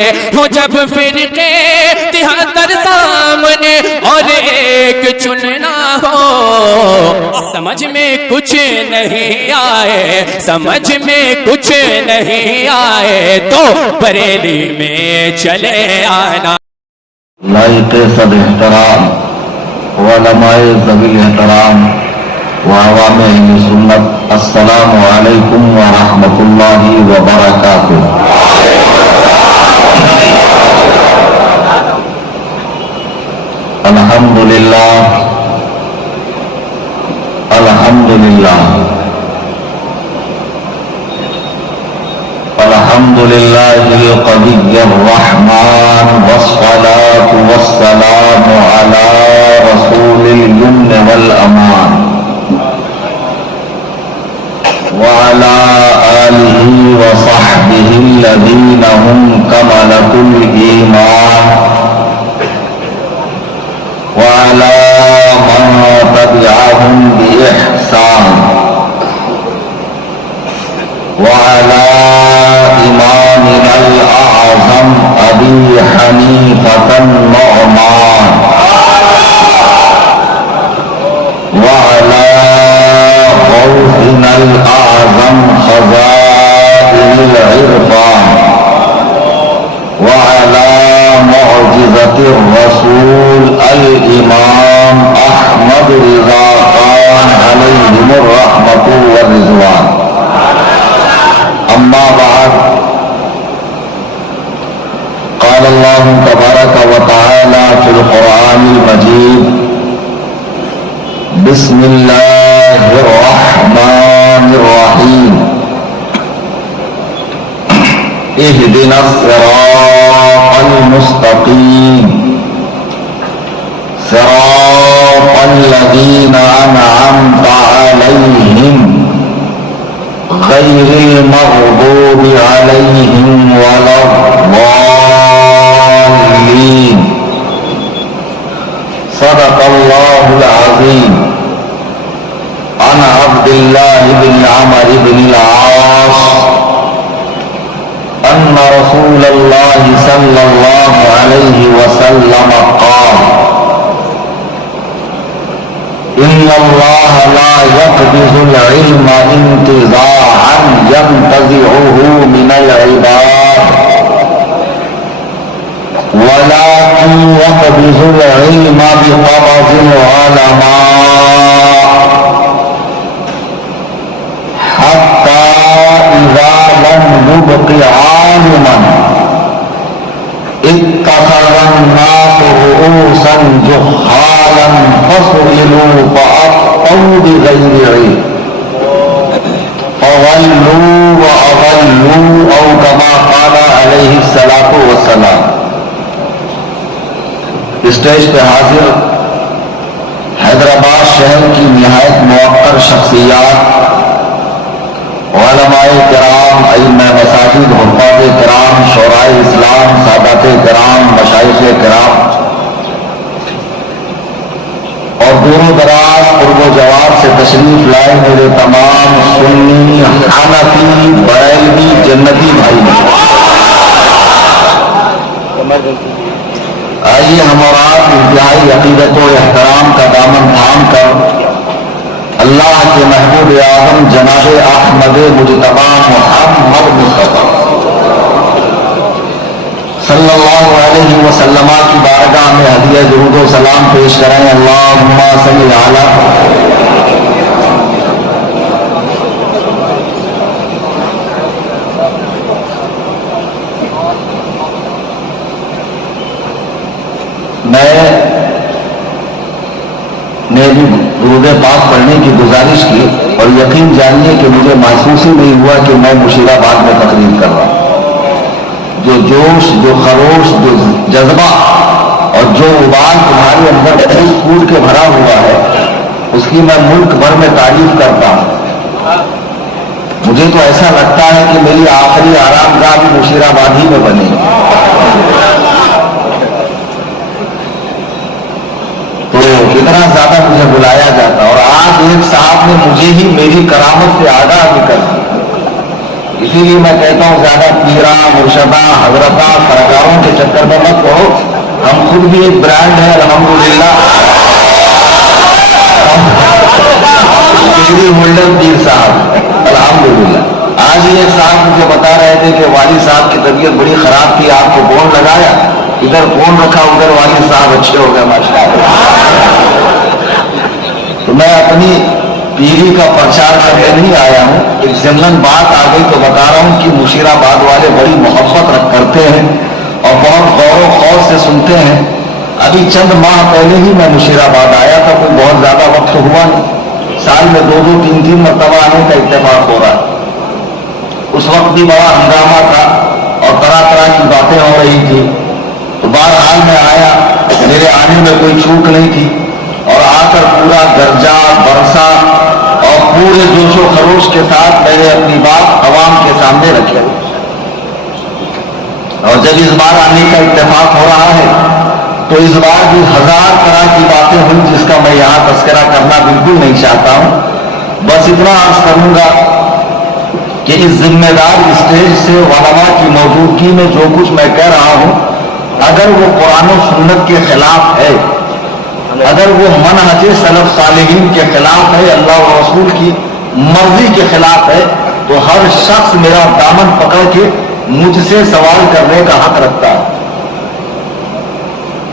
ہو جب فرقے 73 سامنے اور ایک چننا ہو، سمجھ میں کچھ نہیں آئے، سمجھ میں کچھ نہیں آئے تو بریلی میں چلے آنا۔ لائق سب احترام علماء ذوی الاحترام و عوام اہل سنت، السلام علیکم ورحمۃ اللہ وبرکاتہ۔ الحمدللہ الحمدللہ الحمدللہ القوی الرحمن والصلاة والسلام علی رسول اليمن والامان وعلى آلہ وصحبہ الذین هم کملۃ الایمان وعلى من تبعهم بإحسان وعلى إمامنا الأعظم أبي حنيفة النعمان وعلى غوثنا الأعظم خزائن العرفان وعلى معجزة الرسول الإمام أحمد رضا خان عليهم الرحمة والرضوان، أما بعد، قال الله تبارك وتعالى في القرآن المجيد: بسم الله الرحمن الرحيم، اهدنا الصراط المستقيم صراط الذين أنعمت عليهم غير المغضوب عليهم ولا الضالين، صدق الله العظيم۔ عن عبد الله بن عمرو بن العاص أن رسول الله صلى الله عليه وسلم قال: إن الله لا يقبض العلم انتزاعا ينتزعه من العباد، ولكن يقبض العلم بقبض العلماء، حتى إذا لم يبق عالما اتخذ الناس رؤوسا جهالا فسئلوا فأفتوا بغير علم فضلوا وأضلوا، أو كما قال عليه الصلاة والسلام۔ اسٹیج پہ حاضر حیدرآباد شہر کی نہایت موقر شخصیات، علماء کرام، ائمہ مساجد، حفاظ کرام، شورائے اسلام، سادات کرام، مشائخ کرام، اور دور و دراز قرب و جوار سے تشریف لائے میرے تمام سنی، حنفی، بریلوی، جنتی بھائی، آئیے ہم اور آپ انتہائی عقیدت و احترام کا دامن تھام کر اللہ کے محبوب اعظم جناب احمد مجتبی محمد مصطفیٰ صلی اللہ علیہ وسلم کی بارگاہ میں ہدیہ درود و سلام پیش کریں۔ اللہم صلی علی میں بھی درود پاک پڑھنے کی گزارش کی، اور یقین جانیے کہ مجھے محسوس ہی نہیں ہوا کہ میں مشیر آباد میں تقریر کر رہا ہوں۔ جو جوش، جو خروش، جو جذبہ اور جو ابال تمہارے اندر پھول پھول کے بھرا ہوا ہے، اس کی میں ملک بھر میں تعریف کرتا ہوں۔ مجھے تو ایسا لگتا ہے کہ میری آخری آرام گاہ بھی مشیر آباد ہی میں بنے، تو اتنا زیادہ مجھے بلایا جاتا۔ اور آج ایک صاحب نے مجھے ہی میری کرامت سے آگاہ بھی کر دیا کہ اسی لیے میں کہتا ہوں زیادہ پیرا مرشدہ حضرتہ سرکاروں کے چکر میں مت رہو. ہم خود بھی ایک برانڈ ہے الحمدللہ. ڈگری ہولڈر پیر صاحب الحمدللہ. آج ہی ایک صاحب مجھے بتا رہے تھے کہ والد صاحب کی طبیعت بڑی خراب تھی, آپ کو فون لگایا, ادھر فون رکھا ادھر والد صاحب اچھے ہو گئے ماشاءاللہ. تو میں اپنی پیری کا پرچار کرنے نہیں آیا ہوں, ایک ضمن بات آ گئی تو بتا رہا ہوں کہ مشیرآباد والے بڑی محبت کرتے ہیں اور بہت غور و خوض سے سنتے ہیں. ابھی چند ماہ پہلے ہی میں مشیرآباد آیا تھا, کوئی بہت زیادہ وقت ہوا نہیں, سال میں 2-2 3-3 مرتبہ آنے کا اتفاق ہو رہا. اس وقت بھی بڑا ہنگامہ تھا اور طرح طرح کی باتیں ہو رہی تھی. تو بہرحال میں آیا, میرے آنے میں کوئی چوک نہیں تھی اور آ کر پورا گرجا برسا اور پورے جوش و خروش کے ساتھ میں نے اپنی بات عوام کے سامنے رکھی. اور جب اس بار آنے کا اتفاق ہو رہا ہے تو اس بار بھی 1000 طرح کی باتیں ہوئی جس کا میں یہاں تذکرہ کرنا بالکل نہیں چاہتا ہوں. بس اتنا عرض کروں گا کہ اس ذمہ دار اسٹیج سے علماء کی موجودگی میں جو کچھ میں کہہ رہا ہوں, اگر وہ قرآن و سنت کے خلاف ہے, اگر وہ منہج سلف صالحین کے خلاف ہے, اللہ و رسول کی مرضی کے خلاف ہے, تو ہر شخص میرا دامن پکڑ کے مجھ سے سوال کرنے کا حق رکھتا ہے.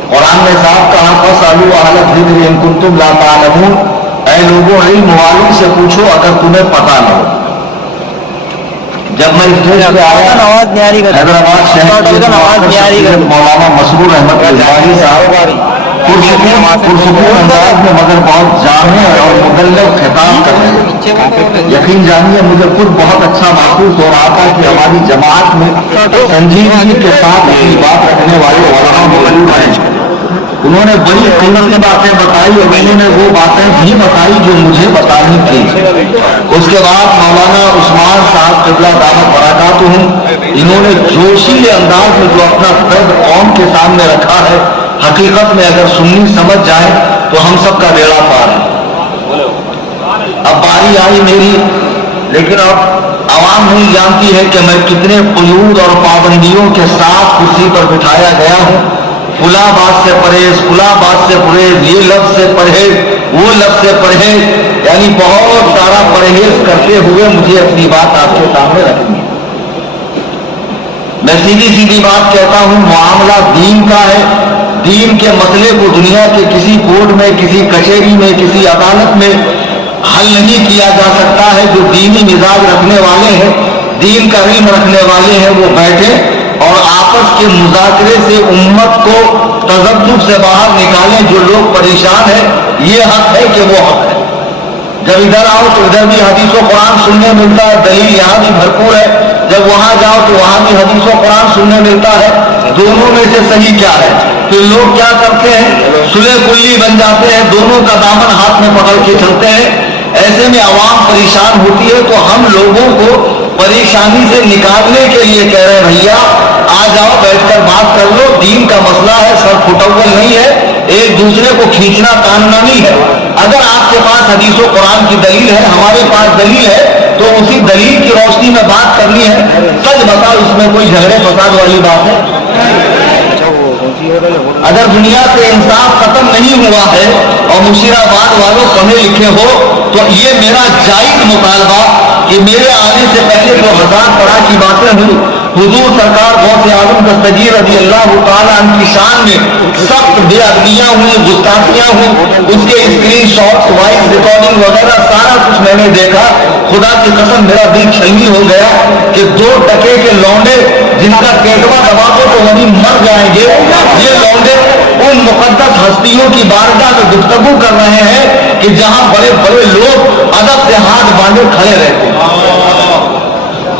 قرآن میں صاحب کہا فاسألوا اہل الذکر ان کنتم لا تعلمون, اے لوگوں علم والوں سے پوچھو اگر تمہیں پتہ نہ ہو. جب میں اسٹیج پہ آیا حیدرآباد شہر کے مولانا مسرور احمد رضوانی صاحب پرسکون انداز میں مگر بہت جامع اور مبلغ خطاب کر رہے ہیں. یقین جانیے مجھے خود بہت اچھا محسوس ہو رہا تھا کہ ہماری جماعت میں سنجیدگی کے ساتھ اپنی بات رکھنے والے علماء موجود ہیں. انہوں نے بڑی قیمت کی باتیں بتائی اور میں نے وہ باتیں بھی بتائی جو مجھے بتانی تھی. اس کے بعد مولانا عثمان صاحب قبلہ دامت برکاتہم, انہوں نے جوشیلے انداز میں جو اپنا درد قوم کے سامنے رکھا ہے, حقیقت میں اگر سنی سمجھ جائے تو ہم سب کا بیڑا پار ہے. اب باری آئی میری, لیکن اب عوام نہیں جانتی ہے کہ میں کتنے قیود اور پابندیوں کے ساتھ کرسی پر بٹھایا گیا ہوں. فلاں بات سے پرہیز, فلاں بات سے پرہیز, یہ لفظ سے پرہیز, وہ لفظ سے پرہیز, یعنی بہت سارا پرہیز کرتے ہوئے مجھے اپنی بات آپ کے سامنے رکھنی ہے. میں سیدھی سیدھی بات کہتا ہوں, معاملہ دین کا ہے. دین کے مسئلے کو دنیا کے کسی کورٹ میں, کسی کچہری میں, کسی عدالت میں حل نہیں کیا جا سکتا ہے. جو دینی مزاج رکھنے والے ہیں, دین کا علم رکھنے والے ہیں, وہ بیٹھے اور آپس کے مذاکرے سے امت کو تذبذب سے باہر نکالیں. جو لوگ پریشان ہیں, یہ حق ہے کہ وہ حق ہے. جب ادھر آؤ تو ادھر بھی حدیث و قرآن سننے ملتا ہے, دلیل یہاں بھی بھرپور ہے. جب وہاں جاؤ تو وہاں بھی حدیث و قرآن سننے ملتا ہے. دونوں میں سے صحیح کیا ہے؟ تو لوگ کیا کرتے ہیں, صلح کلی بن جاتے ہیں, دونوں کا دامن ہاتھ میں پکڑ کے چلتے ہیں. ایسے میں عوام پریشان ہوتی ہے. تو ہم لوگوں کو پریشانی سے نکالنے کے لیے کہہ رہے ہیں, بھیا آ جاؤ, بیٹھ کر بات کر لو. دین کا مسئلہ ہے, سر پھٹاول نہیں ہے, ایک دوسرے کو کھینچنا تاننا نہیں ہے. اگر آپ کے پاس حدیث و قرآن کی دلیل ہے, ہمارے پاس دلیل ہے, تو اسی دلیل کی روشنی میں بات کرنی ہے. سچ بتاؤ, اس میں کوئی جھگڑے فساد والی بات ہے؟ اگر دنیا سے انصاف ختم نہیں ہوا ہے اور مشیرآباد والوں پڑھے لکھے ہو, تو یہ میرا جائز مطالبہ کہ میرے آنے سے پہلے جو 1000 طرح کی باتیں ہوئی, حضور سرکار غوث اعظم دستگیر رضی اللہ تعالیٰ عنہ کی شان میں سخت بے ادبیاں ہوئی, گستاخیاں ہوئی, اس کے اسکرین شاٹس, وائس ریکارڈنگ وغیرہ سارا کچھ میں نے دیکھا. خدا کی قسم میرا دل چھلنی ہو گیا کہ 2 ٹکے کے لونڈے جن کا کیٹوا دبا کو تو وہیں مر جائیں گے, یہ لونڈے ان مقدس ہستیوں کی بارگاہ میں گفتگو کر رہے ہیں کہ جہاں بڑے بڑے لوگ ادب سے ہاتھ باندھے کھڑے رہتے ہیں.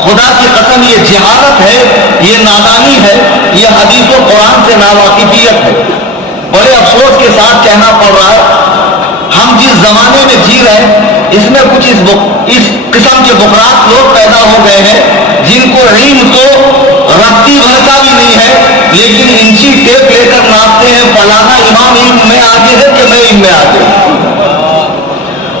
خدا کی قسم یہ جہالت ہے, یہ نادانی ہے, یہ حدیث و قرآن سے ناواقفیت ہے. بڑے افسوس کے ساتھ کہنا پڑ رہا ہے, ہم جس زمانے میں جی رہے ہیں اس میں کچھ اس قسم کے بکرات لوگ پیدا ہو گئے ہیں جن کو علم تو رتی بھر کا بھی نہیں ہے, لیکن انچی ٹیپ لے کر ناپتے ہیں, فلانا امام علم میں آگے ہے کہ میں علم میں آگے.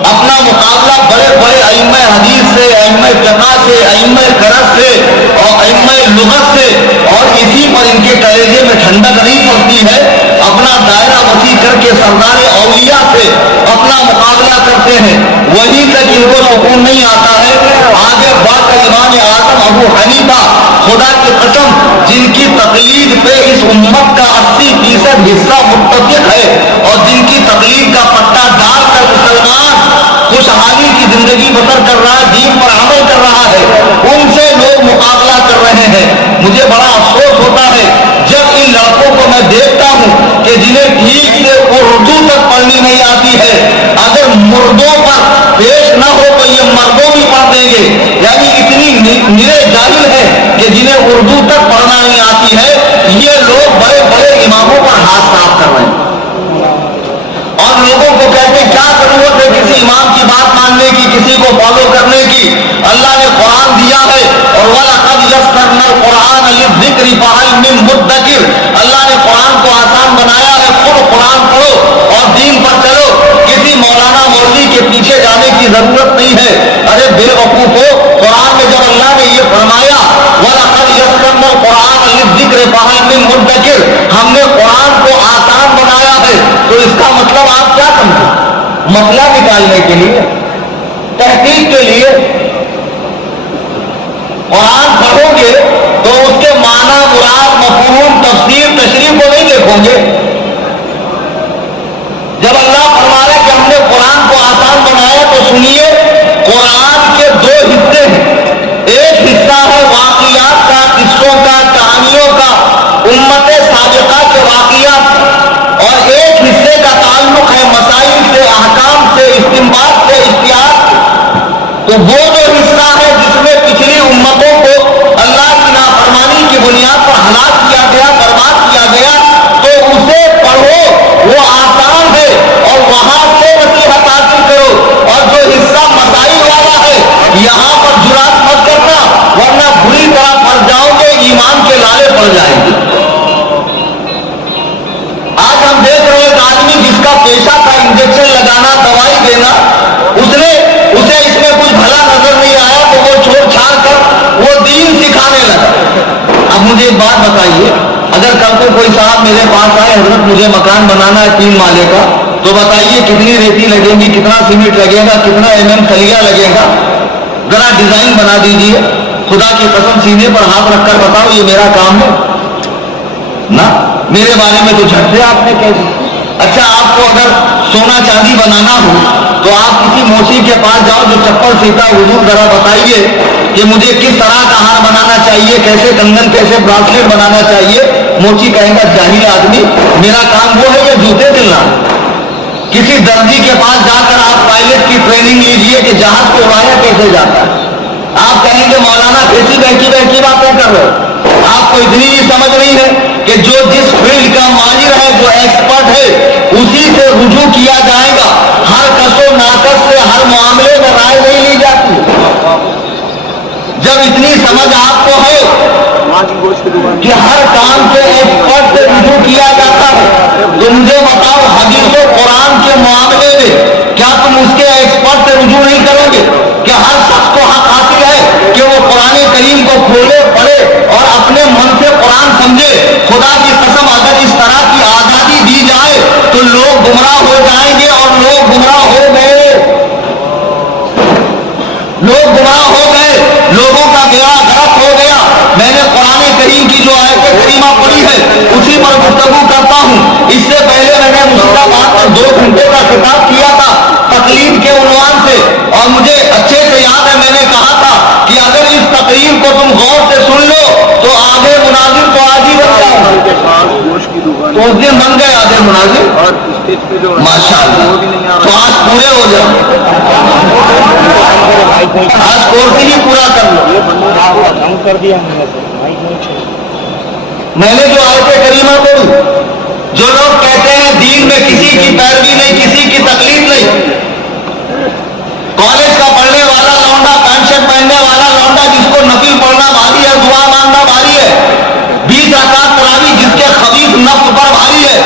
اپنا مقابلہ بڑے بڑے ائمہ حدیث سے، ائمہ فقہ سے، ائمہ قرأ سے اور ائمہ لغت سے، اور اسی پر ان کے کلیجے میں ٹھنڈک نہیں پڑتی ہے، اپنا دائرہ وسیع کر کے سردار اولیاء سے اپنا مقابلہ کرتے ہیں، وہیں تک ان کو سکون نہیں آتا ہے۔ آگے بڑھ کر امام اعظم ابو حنیفہ، خدا کی قسم جن کی تقلید پہ اس امت کا 80% حصہ متفق ہے اور جن کی تقلید کا پٹا ڈال کر مسلمان خوشحالی کی زندگی بسر کر رہا ہے، دین پر عمل کر رہا ہے، ان سے لوگ مقابلہ کر رہے ہیں۔ مجھے بڑا افسوس ہوتا ہے جب ان لڑکوں کو میں دیکھتا ہوں کہ جنہیں ٹھیک سے اردو تک پڑھنی نہیں آتی ہے، اگر مردوں پر پیش نہ ہو تو یہ مردوں بھی پڑھ دیں گے، یعنی اتنی نرے جاہل ہے کہ جنہیں اردو تک پڑھنا نہیں آتی ہے، یہ لوگ بڑے بڑے اماموں پر ہاتھ صاف کر رہے ہیں اور لوگوں کو کہتے ہیں کیا ضرورت ہے کسی امام کی بات ماننے کی، کسی کو فالو کرنے کی، اللہ نے قرآن دیا ہے اور وَلَقَدْ يَسَّرْنَا الْقُرْآنَ لِلذِّكْرِ فَهَلْ مِن مُدَّكِرٍ، اللہ نے قرآن کو آسان بنایا ہے، خود قرآن پڑھو اور دین پر چلو، کسی مولانا مولوی کے پیچھے جانے کی ضرورت نہیں ہے۔ ارے بے وقوفو، قرآن میں جب اللہ نے یہ فرمایا وَلَقَدْ يَسَّرْنَا الْقُرْآنَ لِلذِّكْرِ فَهَلْ مِن مُدَّكِرٍ، ہم نے قرآن کو آسان بنایا ہے، تو اس کا مطلب آپ کیا سمجھیں؟ مسئلہ نکالنے کے لیے، تحقیق کے لیے قرآن پڑھو گے تو اس کے معنی، مراد، مفہوم، تفسیر، تشریح کو نہیں دیکھو گے۔ جب اللہ فرما رہے کہ ہم نے قرآن کو آسان بنایا تو سنیے، قرآن کے دو حصے ہیں، ایک حصہ ہے واقعات کا، قصوں کا، کہانیوں کا، امت سابقہ کے واقعات، اور ایک حصے کا تعلق ہے مسائل سے، احکام سے، استنباط سے، اجتہاد سے۔ تو وہ جو حصہ ہے جس میں پچھلی امتوں کو اللہ کی نافرمانی کی بنیاد پر ہلاک کیا گیا، برباد کیا گیا، تو اسے پڑھو، وہ آسان ہے اور وہاں سے نصیحت حاصل کرو، اور جو حصہ مسائل والا ہے یہاں پر جرات مت کرنا، ورنہ بری طرح پھنس جاؤ گے، ایمان کے لالے پڑ جائیں گے۔ آج ہم دیکھ رہے ہیں ایک آدمی جس کا پیشہ تھا انجیکشن لگانا، دوائی دینا، اسے اس میں کچھ بھلا نظر نہیں آیا تو وہ چھوڑ چھاڑ کر وہ دین سکھانے لگا۔ اب مجھے ایک بات بتائیے، اگر کل کو کوئی صاحب میرے پاس آئے، حضرت مجھے مکان بنانا ہے 3 مالے کا، تو بتائیے کتنی ریتی لگے گی، کتنا سیمنٹ لگے گا، کتنا خلیہ لگے گا، ذرا ڈیزائن بنا دیجیے، خدا کی قسم سینے پر ہاتھ رکھ کر بتاؤ یہ میرا کام ہے نا؟ میرے بارے میں تو جھٹ سے آپ نے کہہ دی۔ اچھا، آپ کو اگر سونا چاندی بنانا ہو تو آپ کسی موچی کے پاس جاؤ جو چپل سیتا، حضور ذرا بتائیے کہ مجھے کس طرح کا ہار بنانا چاہیے، کیسے کنگن، کیسے براسلیٹ بنانا چاہیے، موچی کہے گا جاہل آدمی، میرا کام وہ ہے کہ جوتے سلنا۔ کسی درزی کے پاس جا کر آپ پائلٹ کی ٹریننگ لیجئے کہ جہاز کو اڑایا کیسے جاتا ہے، آپ کہیں گے مولانا کیسی بہکی باتیں کر رہے ہو۔ آپ کو اتنی بھی سمجھ نہیں ہے کہ جو جس فیلڈ کا ماہر ہے، جو ایکسپرٹ ہے، اسی سے رجوع کیا جائے گا، ہر کس و ناقص سے ہر معاملے میں رائے نہیں لی جاتی۔ جب اتنی سمجھ آپ کو ہے کہ ہر کام سے ایکسپرٹ سے رجوع کیا جاتا ہے، تو مجھے بتاؤ حدیث و قرآن کے معاملے میں کیا تم اس کے ایکسپرٹ سے رجوع نہیں کرو گے کہ ہر شخص کو حق حاصل ہے کہ وہ قرآن کریم کو کھولے، پڑھے اور اپنے من سے قرآن سمجھے؟ خدا کی قسم اگر اس طرح کی آزادی دی جائے تو لوگ گمراہ ہو جائیں گے، اور لوگ گمراہ ہو گئے، لوگوں کا بیڑا غرق ہو گیا۔ میں نے قرآن کریم کی جو آیت کریمہ پڑھی ہے اسی پر گفتگو کرتا ہوں۔ اس سے پہلے میں نے مرشد آباد پر 2 گھنٹے کا خطاب کیا تھا تقلید کے عنوان سے، اور مجھے اچھے سے یاد ہے میں نے کہا تھا کہ اگر اس تقریر کو تم غور سے سن لو تو آدھے مناظر تو آج ہی بن جاؤ، تو اس دن بن گئے آدھے مناظر، ماشاء اللہ۔ تو آج پورے ہو جاؤ، آج کورس ہی پورا کر لو۔ میں نے جو آیت کریمہ پڑھی، جو لوگ کہتے ہیں دین میں کسی کی پیروی نہیں، کسی کی تقلید نہیں، کالج کا پڑھنے والا لونڈا، پینٹ شرٹ پہننے والا لونڈا جس کو نفل پڑھنا بھاری ہے، دعا مانگنا بھاری ہے، 20 رکعت تراویح جس کے خبیث نفس پر بھاری ہے،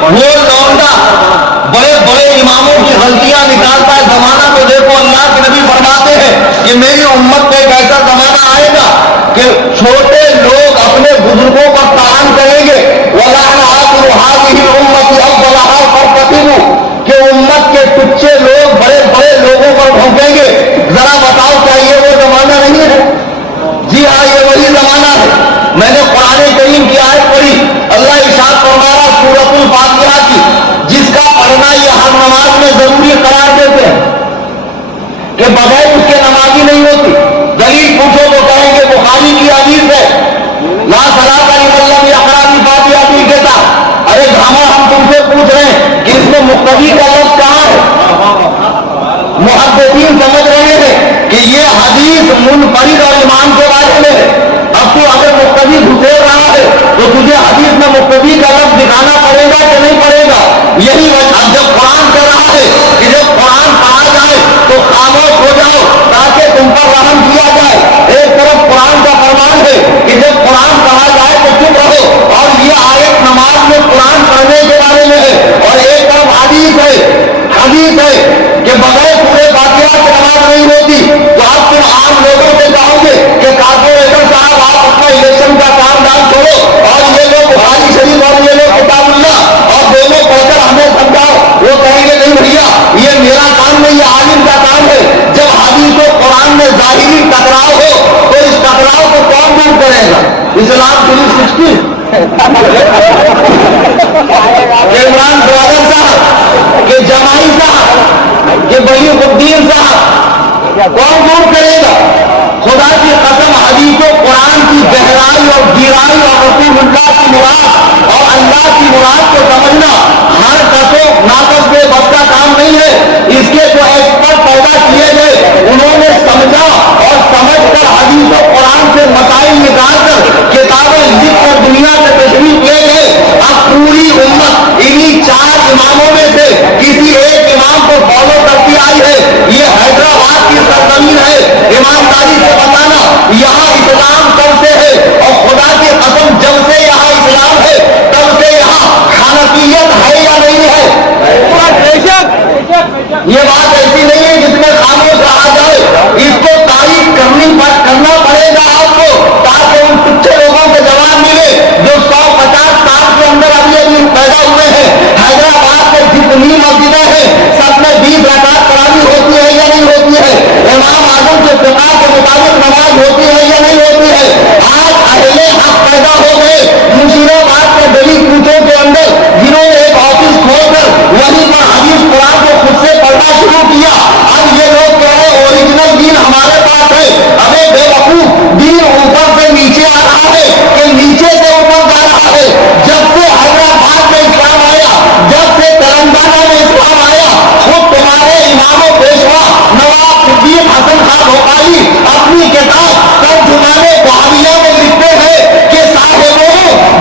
وہ لونڈا بڑے بڑے اماموں کی غلطیاں نکالتا ہے۔ زمانہ تو دیکھو میں ہے. اب تو اگر مقتدی گھسیڑ رہا ہے تو تجھے حدیث میں مقتدی کا لفظ دکھانا پڑے گا کہ نہیں پڑے گا؟ یہی وجہ. اب جب قرآن کہہ رہا ہے کہ جب قرآن پڑھا جائے تو خاموش ہو جاؤ تاکہ تم پر رحم کیا جائے. ایک طرف قرآن کا فرمان ہے کہ جب قرآن پڑھا جائے تو چپ رہو، اور یہ آیت نماز میں قرآن پڑھنے کے بارے میں ہے. اور ایک طرف حدیث ہے کہ بغیر پورے واقعات کی نماز نہیں ہوتی. تو اب تم عام لوگوں سے کہو گے کہ کارپوریٹر صاحب آپ اپنا الیکشن کا کام دام چھوڑو اور یہ لوگ بخاری شریف اور یہ لوگ کتاب اللہ اور دونوں پڑھ کر ہمیں سمجھاؤ. وہ کہیں گے نہیں بھیا یہ میرا کام نہیں، یہ عالم کا کام ہے. جب حدیث و قرآن میں ظاہری ٹکراؤ ہو تو اس ٹکراؤ کو کون دور کرے گا؟ اسلام 360 عمران برادر صاحب کہ جمائی صاحب کہ ولی الدین صاحب کون دور کرے گا؟ خدا کی قسم حدیث و قرآن کی گہرائی اور گہرائی اور رسول اللہ کی مراد اور اللہ کی مراد کو سمجھنا ہر کسو ناقص میں بس کا کام نہیں ہے. اس کے جو ایکسپرٹ پیدا کیے گئے انہوں نے سمجھا اور سمجھ کر حدیث و قرآن سے مسائل نکال کر کتابیں لکھ کر دنیا سے تشریف لے گئے. اب پوری امت انہی 4 اماموں میں سے کسی ایک امام کو فالو کرتی آئی ہے. یہ حیدرآباد کی سرزمین ہے. ایمانداری سے بتانا یہاں اسلام کب سے ہے؟ اور خدا کی قسم جب سے یہاں اسلام ہے تب سے یہاں حنفیت ہے یا نہیں ہے؟ یہ بات ایسی نہیں ہے جس میں خاموش رہا جائے. اس کو تاریخ کرنا پڑے گا آپ کو تاکہ ان کچھ لوگوں کے جواب ملے جو 150 سال کے اندر ابھی پیدا ہوئے ہیں. حیدرآباد میں جتنی مسجدیں ہیں سب میں 20 رکعت تراویح ہوتی ہے یا نہیں ہوتی ہے؟ امام اعظم کے فقہ کے مطابق نماز ہوتی ہے یا نہیں ہوتی ہے؟ آج اہل حق پیدا ہو گئے مشیرآباد کے گلی کوچوں کے اندر جنہوں نے ایک آفس کھول کر وہیں پر حدیث قرآن کو خود سے پڑھنا شروع کیا. اب یہ لوگ کہہ رہے اوریجنل دین ہمارے پاس ہے. ابے بے وقوف، دین اوپر سے نیچے آ رہا ہے کہ نیچے سے اوپر جا رہا ہے. جب سے حیدرآباد میں اسلام آیا، جب سے تلنگانہ میں اسلام آیا، خود تمہارے امام و پیشوا نواب صدیق حسن خان بھوپالی اپنی کتاب ترجمانِ بحریہ میں لکھتے ہیں کہ صاحبوں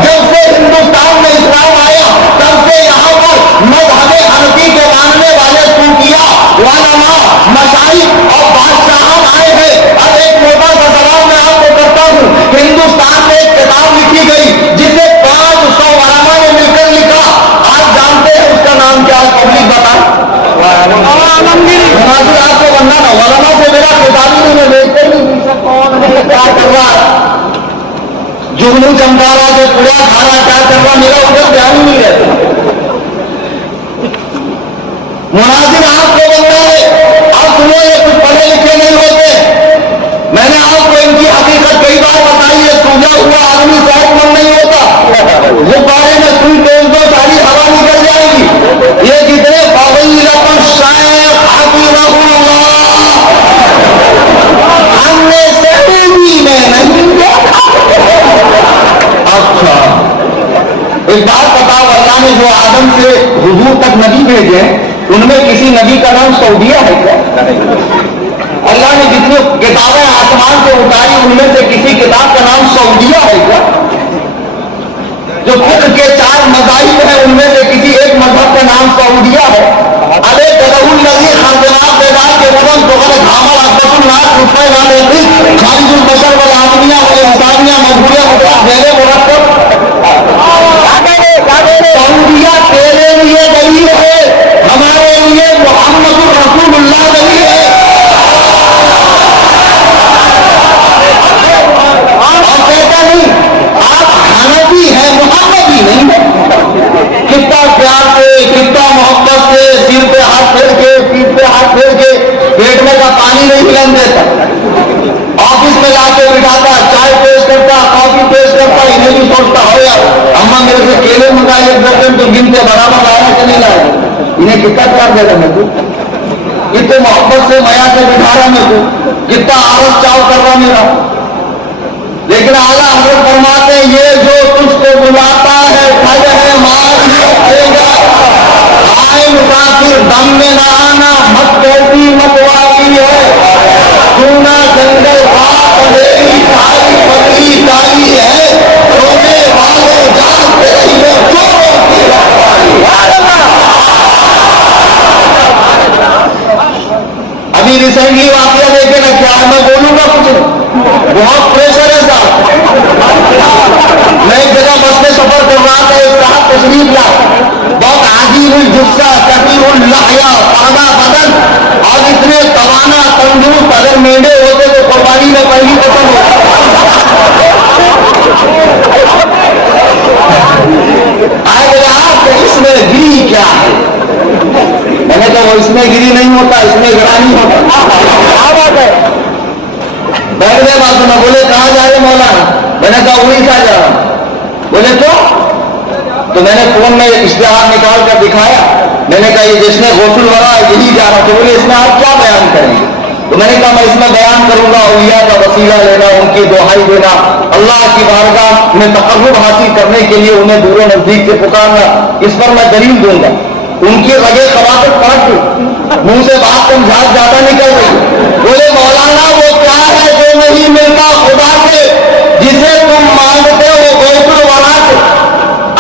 جب سے ہندوستان میں اسلام آیا تب سے یہاں پر مذہب حنفی کے ماننے والے صوفیاء، علماء، مشائخ اور بادشاہان آئے ہیں. اب ایک موٹا سا سوال میں آپ کو کرتا ہوں. ہندوستان میں ایک کتاب لکھی گئی جسے 500 علماء نے مل کر لکھا. آپ جانتے ہیں اس کا نام کیا ہے؟ پبلک بتائیں. مناظر آپ کو بننا نا علماء سے میرا کتابی میں دیکھتے نہیں کون ہے کیا کر رہا ہے، جگنو چمکا رہا جو پورا کھانا کیا کر رہا میرا ادھر دھیان ہی نہیں رہتا. مناظر آپ کو بننا ہے. اب تمہیں یہ کچھ پڑھے لکھے نہیں ہوتے. میں نے آپ کو ان کی حقیقت کئی بار بتائی ہے. سوجا ہوا آدمی صحت مند نہیں ہوتا. وہ بارے میں سن تیز دو ساری ہوا نکل جائے گی. یہ جتنے فضیلت الشیخ حفظہ اللہ ہم نے سہیلی میں نہیں دیکھا. اچھا ایک بات بتاؤ، اللہ نے جو آدم سے حضور تک نبی بھیجے ان میں کسی نبی کا نام سعودیہ ہے کیا؟ اللہ نے جتنی کتابیں آسمان سے اتاری ان میں سے کسی کتاب کا نام سعودیہ ہے کیا؟ جو خود کے 4 مذاہب ہیں ان میں سے کسی ایک مذہب کا نام سعودیہ ہے. ارے قدر الذی خرجناک بیدار کے وطن تو غلط حامل عبداللہ الناس خطبہ والے خارج البشر والعالمیہ والانسانیہ مجبوریہ مطلب غیر مرتب. سعودیہ تیرے لیے دلیل ہے، ہمارے لیے محمد رسول اللہ دلیل ہے. اور کہتا نہیں آپ حنفی ہیں محمدی نہیں ہے. کتنا پیار سے، کتنا محبت سے، سر پہ ہاتھ پھیر کے، پیٹ پہ ہاتھ پھیر کے، پیٹ میں کا پانی نہیں ہلن دیتا. آفس میں جا کے بٹھاتا، چائے پیش کرتا، کافی پیش کرتا. انہیں بھی سوچتا ہو یار اما میرے سے کیلے منگائے 1 درجن تو گنتے برابر لایا کہ نہیں لایا. انہیں کتنا پیار دے رہا میں تو، کتنے محبت سے میا سے بٹھا رہا میں تو، کتنا عادت چاو کر رہا میرا. لیکن اعلیٰ حضرت فرماتے ہیں یہ جو تجھ کو بلاتا ہے ٹھگ ہے مار دے گا. آئے مسافر دم میں نہ آنا، مت کیسی متوالی ہے، سونا جنگل رات اندھیری ساری پتلی کالی ہے، سونے والوں جاگتے رہیے چوروں کی رفتاری۔ ابھی ریسنٹلی واقعہ دیکھے نا، کیا میں بولوں گا کچھ بہت پریشر ہے صاحب۔ میں ایک جگہ بس میں سفر کر رہا تھا، ایک صاحب تشریف لا، بہت عجیب الجثہ، کثیر اللحیہ، سادہ بدن اور اتنے توانا تندرست، اگر مینڈے ہوتے تو قربانی میں پہلی پسند ہوتا۔ آئے گیا کہ اس میں گری کیا ہے؟ میں نے کہا وہ اس میں گری نہیں ہوتا، اس میں گرا نہیں ہوتا۔ بیٹھ گئے بات سنا، بولے کہاں جا رہے مولانا؟ میں نے کہا اڑیسہ جا رہا ہوں۔ بولے کیوں؟ تو میں نے فون میں اشتہار نکال کر دکھایا، میں نے کہا یہ جس نے غسل ورا یہی جا رہا۔ تو بولے اس میں آپ کیا بیان کریں گے؟ تو میں نے کہا میں اس میں بیان کروں گا اولیاء کا وسیلہ لینا، ان کی دعائی دینا، اللہ کی بارگاہ میں تقرب حاصل کرنے کے لیے انہیں دور و نزدیک سے پکارنا، اس پر میں دلیل دوں گا۔ ان کی رگے خباست پڑھ گئی، منہ سے بات سمجھا زیادہ نکل گئی۔ بولے مولانا وہ کیا ہے جو نہیں ملتا خدا سے، جسے تم مانگتے ہو غوث الورا سے؟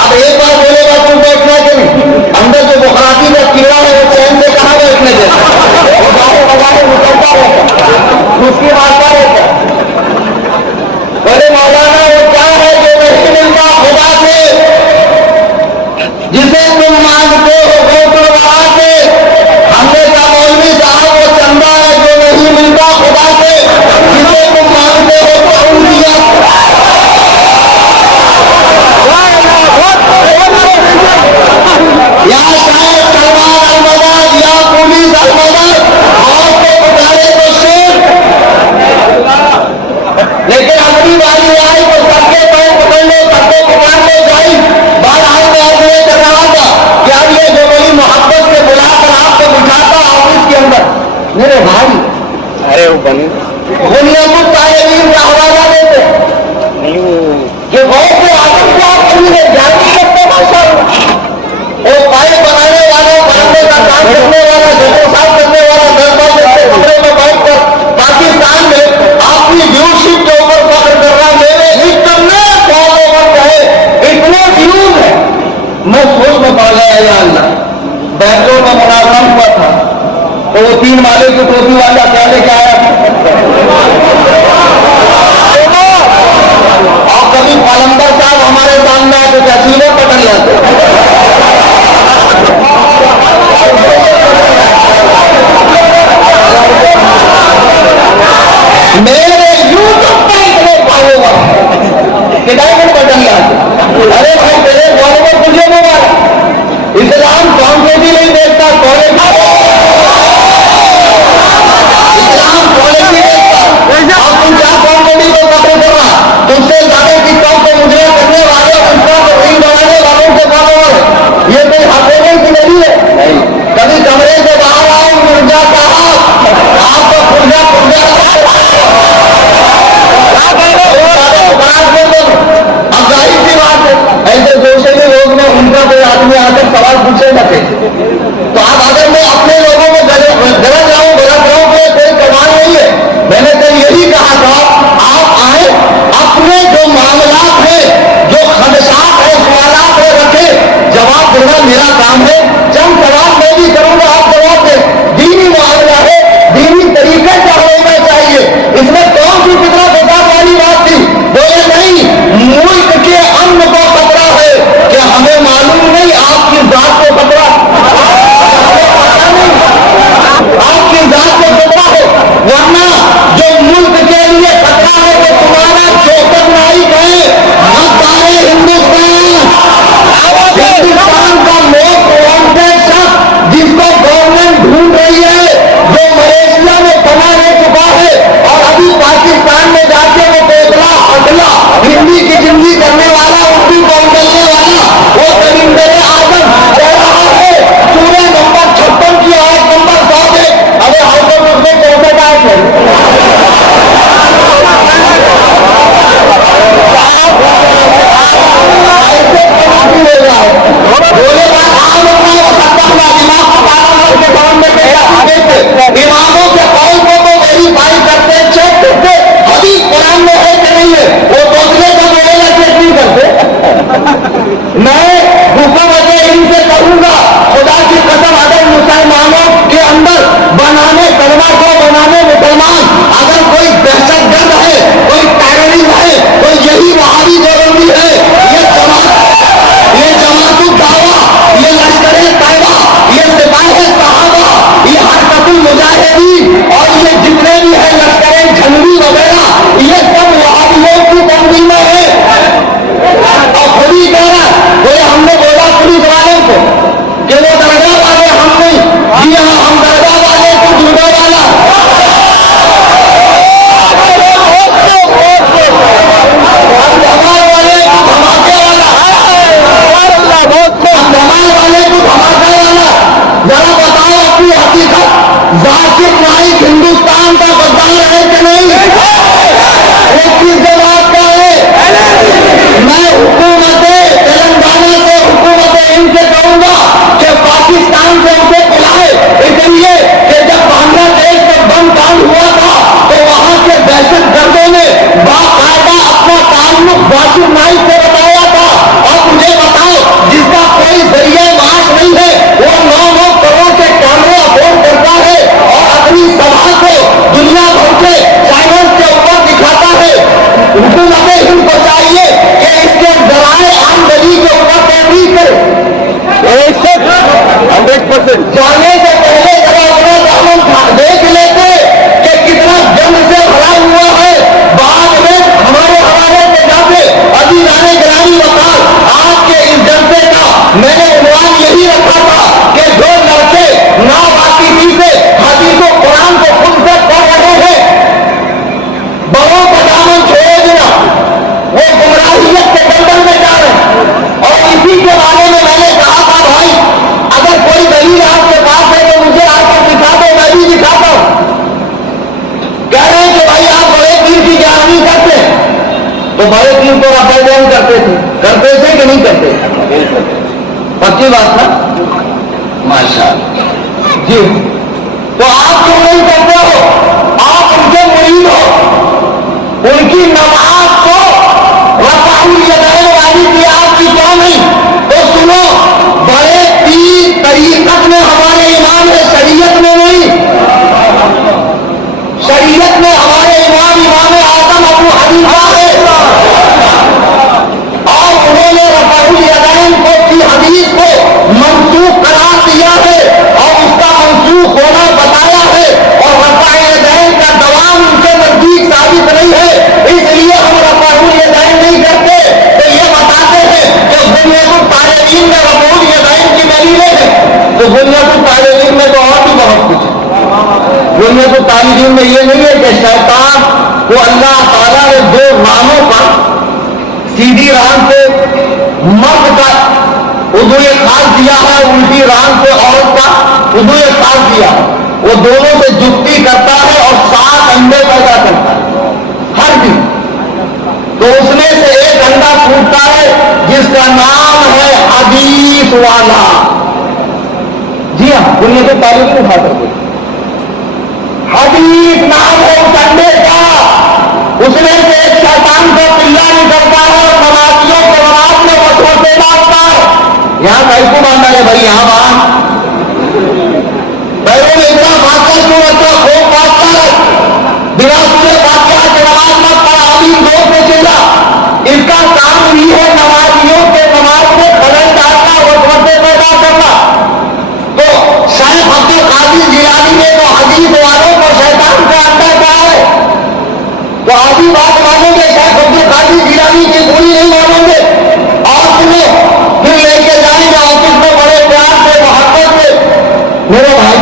اب ایک بار بولے گا تم بیٹھنا کہ نہیں؟ اندر جو بخراتی کا کیڑا ہے وہ چین سے کہاں بیٹھنے دیتا؟ وہ گاڑی بگاڑے نکلتا رہتا، اس کی مارتا رہتا۔ بولے مولانا وہ کیا ہے جو نہیں ملتا خدا سے، جسے تم مانگتے ہو غوث الورا سے؟ ہم نے کہا مولوی صاحب وہ چندہ ہے جو نہیں ملتا خدا سے، جسے تم مانگتے ہو تو اولیاء۔ یا شاید سلمان المدد یا پولیس المدد، اور کو پکارے تو شیر۔ لیکن اپنی باری آئی تو سب کے پیر پکڑ لو، سب کو پکار لو جائی۔ بہرحال میں آپ یہ کر رہا تھا کہ اب یہ جو بڑی محبت سے بلا کر آپ کو بٹھاتا آفس کے اندر، میرے بھائی ارے وہ بنی غنیمت الطالبین کا حوالہ دیتے کہ غوث اعظم کو آپ کبھی نے جان نہیں سکتے۔ ماشاء اللہ وہ پائپ بنانے والے، بنانے کا کام کرنے والا، جگہ صاف کرنے والا، دربار جیسے کمرے میں بیٹھ کر پاکستان میں اپنی ویوشپ کے اوپر فخر کر رہا، میرے اتنے فالوور ہے، اتنے ویوز ہیں۔ میں سوچ میں پڑ گیا یا اللہ، بینگلور میں مناظرہ ہوا تھا تو وہ 3 مالے کی ٹوپی والا کیا لے کے آیا تھا، اور کبھی پالمبر صاحب ہمارے سامنے آئے تو کیا سینے پکڑ لاتے۔ میرے یوٹیوب پہ اتنے فالوور کہ ڈائمنڈ بٹن لاتے۔ ارے بھائی میرے فالوور تجھے مبارک، اسلام کون سے بھی نہیں دیکھتا، اسلام کوالٹی دیکھتا، میں حکومت ان سے کروں گا. خدا کی قسم اگر مسلمانوں کے اندر بنانے کلمہ کو بنانے مسلمان اگر کوئی دہشت گرد ہے, کوئی ٹیررسٹ ہے, تو یہی وہابی ضروری ہے. یہ جماعت الدعوہ, یہ لشکر طیبہ, یہ سپاہ صحابہ, یہ حرکت المجاہدین اور یہ جتنے بھی ہیں لشکر جھنڈی وغیرہ, یہ سب وہابیوں کی تنظیمیں ہیں. اور خود ہی کہہ رہا وہ ہم نے بولا پولیس والوں کو کہ وہ درگاہ والے ہم نہیں. جی ہاں, ہم درگاہ والے کو درگاہ والا, ہم دھمال والے کو دھماکے والا, ہم دھمال والے کو دھماکے والا. ذرا بتاؤ اپنی حقیقت, ذاکر نائک ہندوستان کا غدار ہے کہ نہیں؟ ایک چیز جواب کا ہے. میں حکومت تلنگانہ سے حکومت ان سے کہوں گا کہ پاکستان سے اسے بلائے, اس لیے کہ جب بنگلہ دیش میں بم کاند ہوا تھا تو وہاں کے دہشت گردوں نے باقاعدہ اپنا تعلق ذاکر نائک سے بتایا تھا. اور مجھے بتاؤ, جس کا کوئی ذریعہ معاش نہیں ہے وہ 9 کروڑ کے کیمرے افورڈ کرتا ہے اور اپنی سبھا کو دنیا بھر کے چینلز کے اوپر دکھاتا ہے. حکومت ہند کو چاہیے کہ اس کے ذرائع آمدنی کے اوپر تحقیق کرے. 100% جانے سے پہلے ذرا اپنا دامن دیکھ لیتے کہ کتنا جنگ سے بھرا ہوا ہے. بعد میں ہمارے حوالے سے جاتے. ابھی رانے گرامی وقال, آج کے اس جلسے کا میں نے عنوان یہی رکھا تھا کہ جو لڑکے ناباقی سے حدیث و قرآن کو خود سے پڑھ رہے ہیں, بڑوں کا دامن چھوڑے دینا, وہ گمراہیت کے دلدل میں جا رہے ہیں. اور اسی کے بارے میں نے کہا تھا, بھائی اگر کوئی دلیل آپ کے پاس ہے تو مجھے آ کر دکھا دو, میں بھی دکھاتا ہوں. کہہ رہے ہیں کہ بھائی آپ بڑے پیر کی گیارہویں کرتے ہیں, تو بڑے پیر کو رفع دین کرتے تھے کہ نہیں کرتے؟ پکی بات نا, ماشاء اللہ. جی تو آپ کیوں نہیں کرتے ہو؟ آپ ان کے مرید ہو, ان کی نماز کو رفع الیدین والی کی آپ کی کیوں نہیں؟ تو سنو, بڑے پیر طریقت میں ہمارے امام ہے, شریعت میں نہیں. شریعت میں ہمارے امام اعظم ابو حنیفہ ہے, اور انہوں نے رفع الیدین کو کی حدیث کو منسوخ قرار دیا ہے اور اس کا منسوخ ہونا بتایا ہے, اور رفع الیدین کا دوام ان کے نزدیک ثابت نہیں ہے, اس لیے ہم رفع الیدین نہیں کرتے. تو یہ بتاتے ہیں کہ بنیاد الطالبین میں رفع الیدین کی دلیلیں ہیں, تو بنیاد الطالبین میں تو اور بھی بہت کچھ ہے. بنیاد الطالبین میں یہ نہیں ہے کہ شیطان کو اللہ تعالیٰ نے 2 رانوں پر سیدھی ران سے مرد کا عضو خاص دیا ہے, الٹی ران سے عورت کا عضو خاص دیا ہے. وہ دونوں سے جفتی کرتا ہے اور 7 انڈے پیدا کرتا ہے ہر دن. تو اس میں سے ایک انڈا پھوٹتا ہے جس کا نام ہے حدیث والا. جی ہاں, بنیاد الطالبین اٹھا کر کے حدیث نام ہے اس انڈے کا. اس میں سے ایک شیطان کو پلا نکلتا ہے اور نمازیوں کو نماز میں وسوسے ڈالتا ہے. یہاں کئی کو باندھا ہے بھائی, یہاں باندھ بھائیوں میں اتنا بھاگتا کیوں, اتنا خوف بھاگتا ہے, بنا سورے فاتحہ کے نماز مت پڑھا, ابھی زور سے چلا. اس کا کام ہی ہے نمازیوں کے نماز میں خلل ڈالنا, وسوسے پیدا کرنا. تو شیخ عبد القادر جیلانی نے تو حدیث والوں کو شیطان کا انڈا کہا ہے, تو آدھی بات مانیں گے, شیخ عبد القادر جیلانی کی پوری نہیں مانیں گے. اور تمہیں پھر لے کے جائیں گے آفس میں بڑے پیار سے, محبت سے. میرے بھائی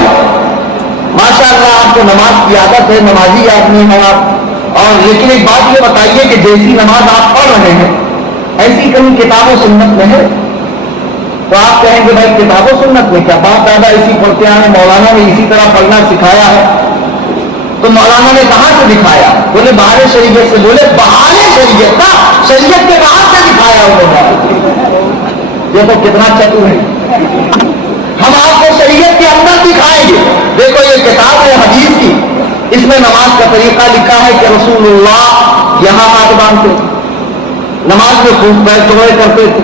ماشاء اللہ آپ کو نماز کی عادت ہے, نمازی آدمی ہیں آپ, اور لیکن ایک بات یہ بتائیے کہ جیسی نماز آپ پڑھ رہے ہیں ایسی کہیں کتاب و سنت میں ہے؟ تو آپ کہیں گے بھائی کتاب و سنت میں کیا, باپ دادا اسی پڑھتے ہیں, مولانا نے اسی طرح پڑھنا سکھایا ہے. تو مولانا نے کہاں سے دکھایا؟ بولے باہر شریعت سے. بولے باہر شریعت کا, شریعت کے باہر سے دکھایا انہوں نے. دیکھو کتنا چتر ہے. ہم آپ کو شریعت کے اندر دکھائیں گے. دیکھو یہ کتاب ہے حدیث کی, اس میں نماز کا طریقہ لکھا ہے کہ رسول اللہ یہاں ہاتھ باندھتے, نماز میں خوب پیر توڑے کرتے تھے,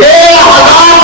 1,500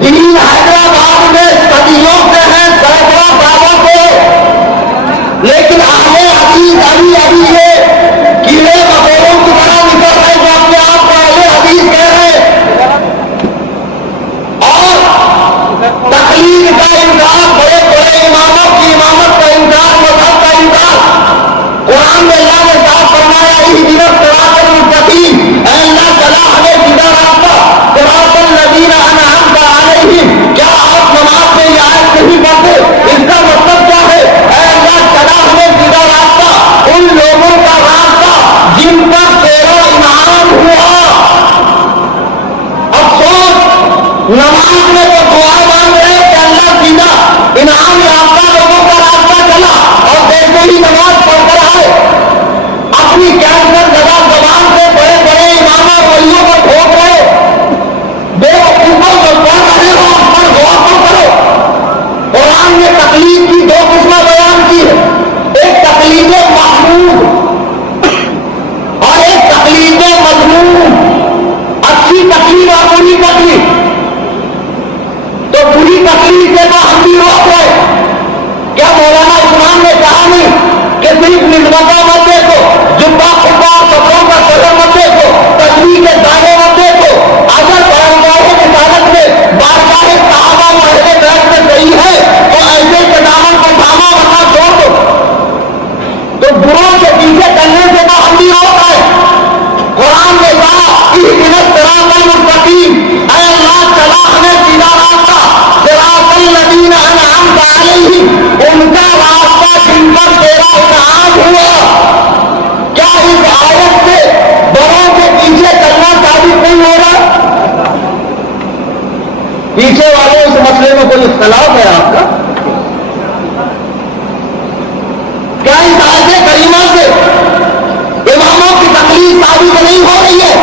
دین حیدرآباد میں صدیوں سے ہیں، سینکڑوں سالوں سے، لیکن اہل حدیث ابھی یہ کیڑے مکوڑوں کی طرح نکل رہے جو اپنے آپ کو اہل حدیث کہہ رہے، اور تقلید کا انکار، بڑے بڑے اماموں کی امامت کا انکار، مذہب کا انکار۔ قرآن میں اللہ نے صاف فرمایا اہدنا الصراط المستقیم، اے اللہ چلا ہمیں سیدھا راستہ، صراط الذین انعمت علیہم۔ کیا آپ نماز میں یہ آیت نہیں پڑھتے؟ اس کا مطلب کیا ہے؟ اے اللہ چلا ہمیں سیدھا راستہ، ان لوگوں کا راستہ جن پر تیرا انعام ہوا۔ افسوس نماز میں تو دعا مانگ رہے کہ اللہ سیدھا انعام یافتہ لوگوں کا راستہ چلا، اور جیسے ہی نماز پڑھ کر آئے اپنی کینسر زدہ زبان سے بڑے بڑے اماموں ولیوں کو ٹھوک رہے۔ بے وقوفوں کو پڑھ رہے ہو اس پر غور تو کرو۔ قرآن نے تقلید کی دو قسمیں بیان کی ہے، ایک تقلید محمود اور ایک تقلید مذموم۔ اچھی تقلید اور بری تقلید، تو بری تقلید سے تو ہم بھی روک رہے۔ کیا مولانا عثمان نے کہا نہیں کہ صرف نسبتوں مت دیکھو، جبا خبا اور کپڑوں کا کلر مت دیکھو، تسبیح کے دانے مت دیکھو، اگر بارگاہ رسالت میں بارگاہ صحابہ و اہل بیت میں صحیح ہے تو ایسے کے دامن کو تھاما ورنہ چھوڑ دو۔ تو بروں کے پیچھے چلنے سے تو ہم بھی روک رہے۔ قرآن نے کہا اہدنا الصراط المستقیم، اے اللہ چلا ہمیں سیدھا راستہ، صراط الذین انعمت علیہم، ان کا راستہ جن پر تیرا انعام ہوا۔ کیا اس آیت سے بڑوں کے پیچھے چلنا ثابت نہیں ہو رہا؟ پیچھے والوں اس مسئلے میں کوئی اختلاف ہے آپ کا؟ کیا اس آیت کریمہ سے اماموں کی تقلید ثابت نہیں ہو رہی ہے؟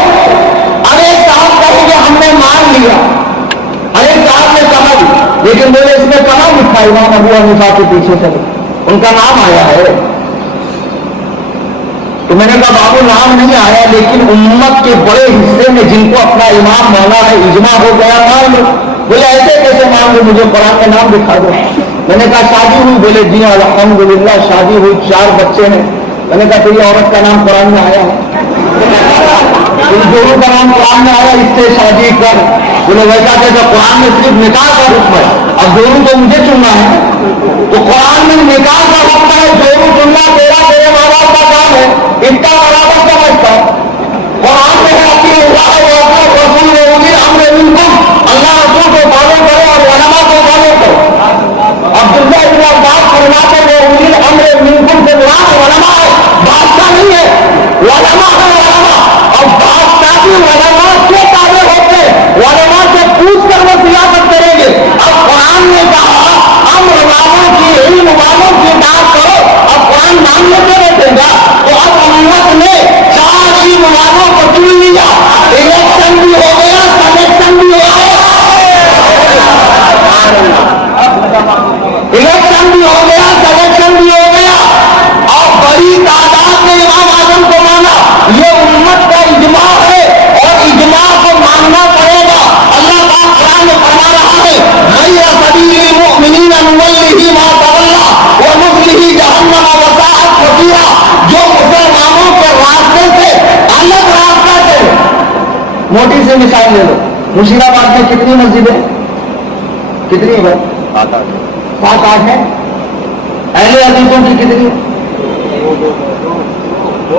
ارے صاحب کہیں گے ہم نے مان لیا، ارے صاحب نے سمجھ، لیکن میرے اس میں کہاں لکھا امام ابو حنیفہ کے پیچھے چلے؟ ان کا نام آیا ہے تو میں نے کہا بابو نام نہیں آیا، لیکن امت کے بڑے حصے میں جن کو اپنا امام مانا ہے اجماع ہو گیا مان لو۔ بولے ایسے کیسے مان لو، مجھے قرآن کا نام دکھا دو۔ میں نے کہا شادی ہوئی؟ بولے جی الحمدللہ شادی ہوئی، 4 بچے ہیں۔ میں نے کہا تو یہ عورت کا نام قرآن میں آیا ہے؟ ان دونوں کا نام قرآن میں آیا، اس سے شادی کر۔ بولے ویسا کیسا؟ قرآن میں صرف نکاح کا حکم ہے، اب دونوں کو مجھے چننا ہے، تو قرآن میں نکاح کا حکم ہے، دونوں چننا تیرا تیرے ماں باپ کا کام ہے، اتنا برابر سمجھتا۔ قرآن میں ہے اپنی اللہ و رسول اولی الامر منکم، اللہ رسول کو فالو کرو اور علماء کو فالو کرو۔ عبداللہ ابن عباس فرماتے ہیں اولی الامر منکم سے مراد علماء ہے، بادشاہ نہیں ہے، علماء ہے علماء۔ اور بادشاہ بھی علماء کے تابع ہوتے ہیں، علماء سے پوچھ کر وہ سیاست کریں گے۔ اب قرآن نے کہا امر والوں کی علم والوں کی بات کرو، اب قرآن ماننے سے بیٹھے گا تو اب امت نے 4 علم والوں کو چن لیا، الیکشن بھی ہو گیا، سلیکشن بھی ہو گیا، الیکشن بھی ہو گیا، سلیکشن بھی ہو گیا، اور بڑی تعداد نے امام اعظم کو مانا۔ یہ امت کا اجماع ہے اور اجماع کو ماننا پڑے گا۔ اللہ پاک قرآن میں فرما رہا ہے غیر سبیل المؤمنین نولہ ما تولی ونصلہ جہنم وساءت مصیرا، جو مسلمانوں کے راستے سے الگ راستہ چلے۔ موٹی سی مثال لے لو، مشیرآباد میں کتنی مسجدیں؟ کتنی ہے؟ 7-8 ہیں۔ اہل حدیثوں کی کتنی؟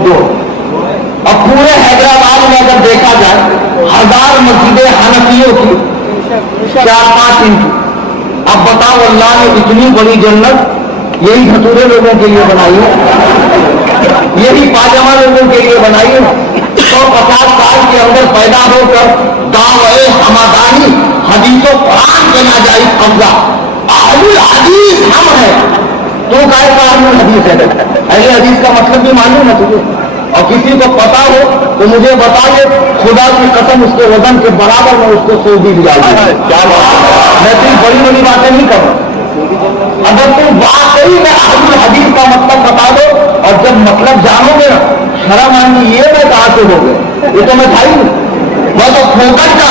2۔ اب پورے حیدرآباد میں اگر دیکھا جائے 1000 مسجدیں حنفیوں کی، 4-5 ان کی۔ اب بتاؤ اللہ نے اتنی بڑی جنت یہی دھتورے لوگوں کے لیے بنائی ہے، یہی پاجامہ لوگوں کے لیے بنائی ہے۔ 150 سال کے اندر پیدا ہو کر دعوے ہمدانی حدیث و قرآن کے ناجائز قبضہ، اہل الحدیث ہم ہیں، تو کہے گا اہل الحدیث ہے۔ اہل حدیث کا مطلب بھی معلوم ہے تجھے؟ اور کسی کو پتا ہو تو مجھے بتا دے، خدا کی قسم اس کے وزن کے برابر میں اس کو سعودی دلا دوں۔ میں صرف بڑی بڑی باتیں نہیں کر رہا، اگر تم واقعی میں اہل الحدیث کا مطلب بتا دو، اور جب مطلب جانو گے نا شرم آئیں گی، یہ میں کہاں سے ہو گئے، یہ تو میں تھا ہی نہیں، میں تو کھوکر کا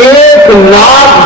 1,00,000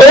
2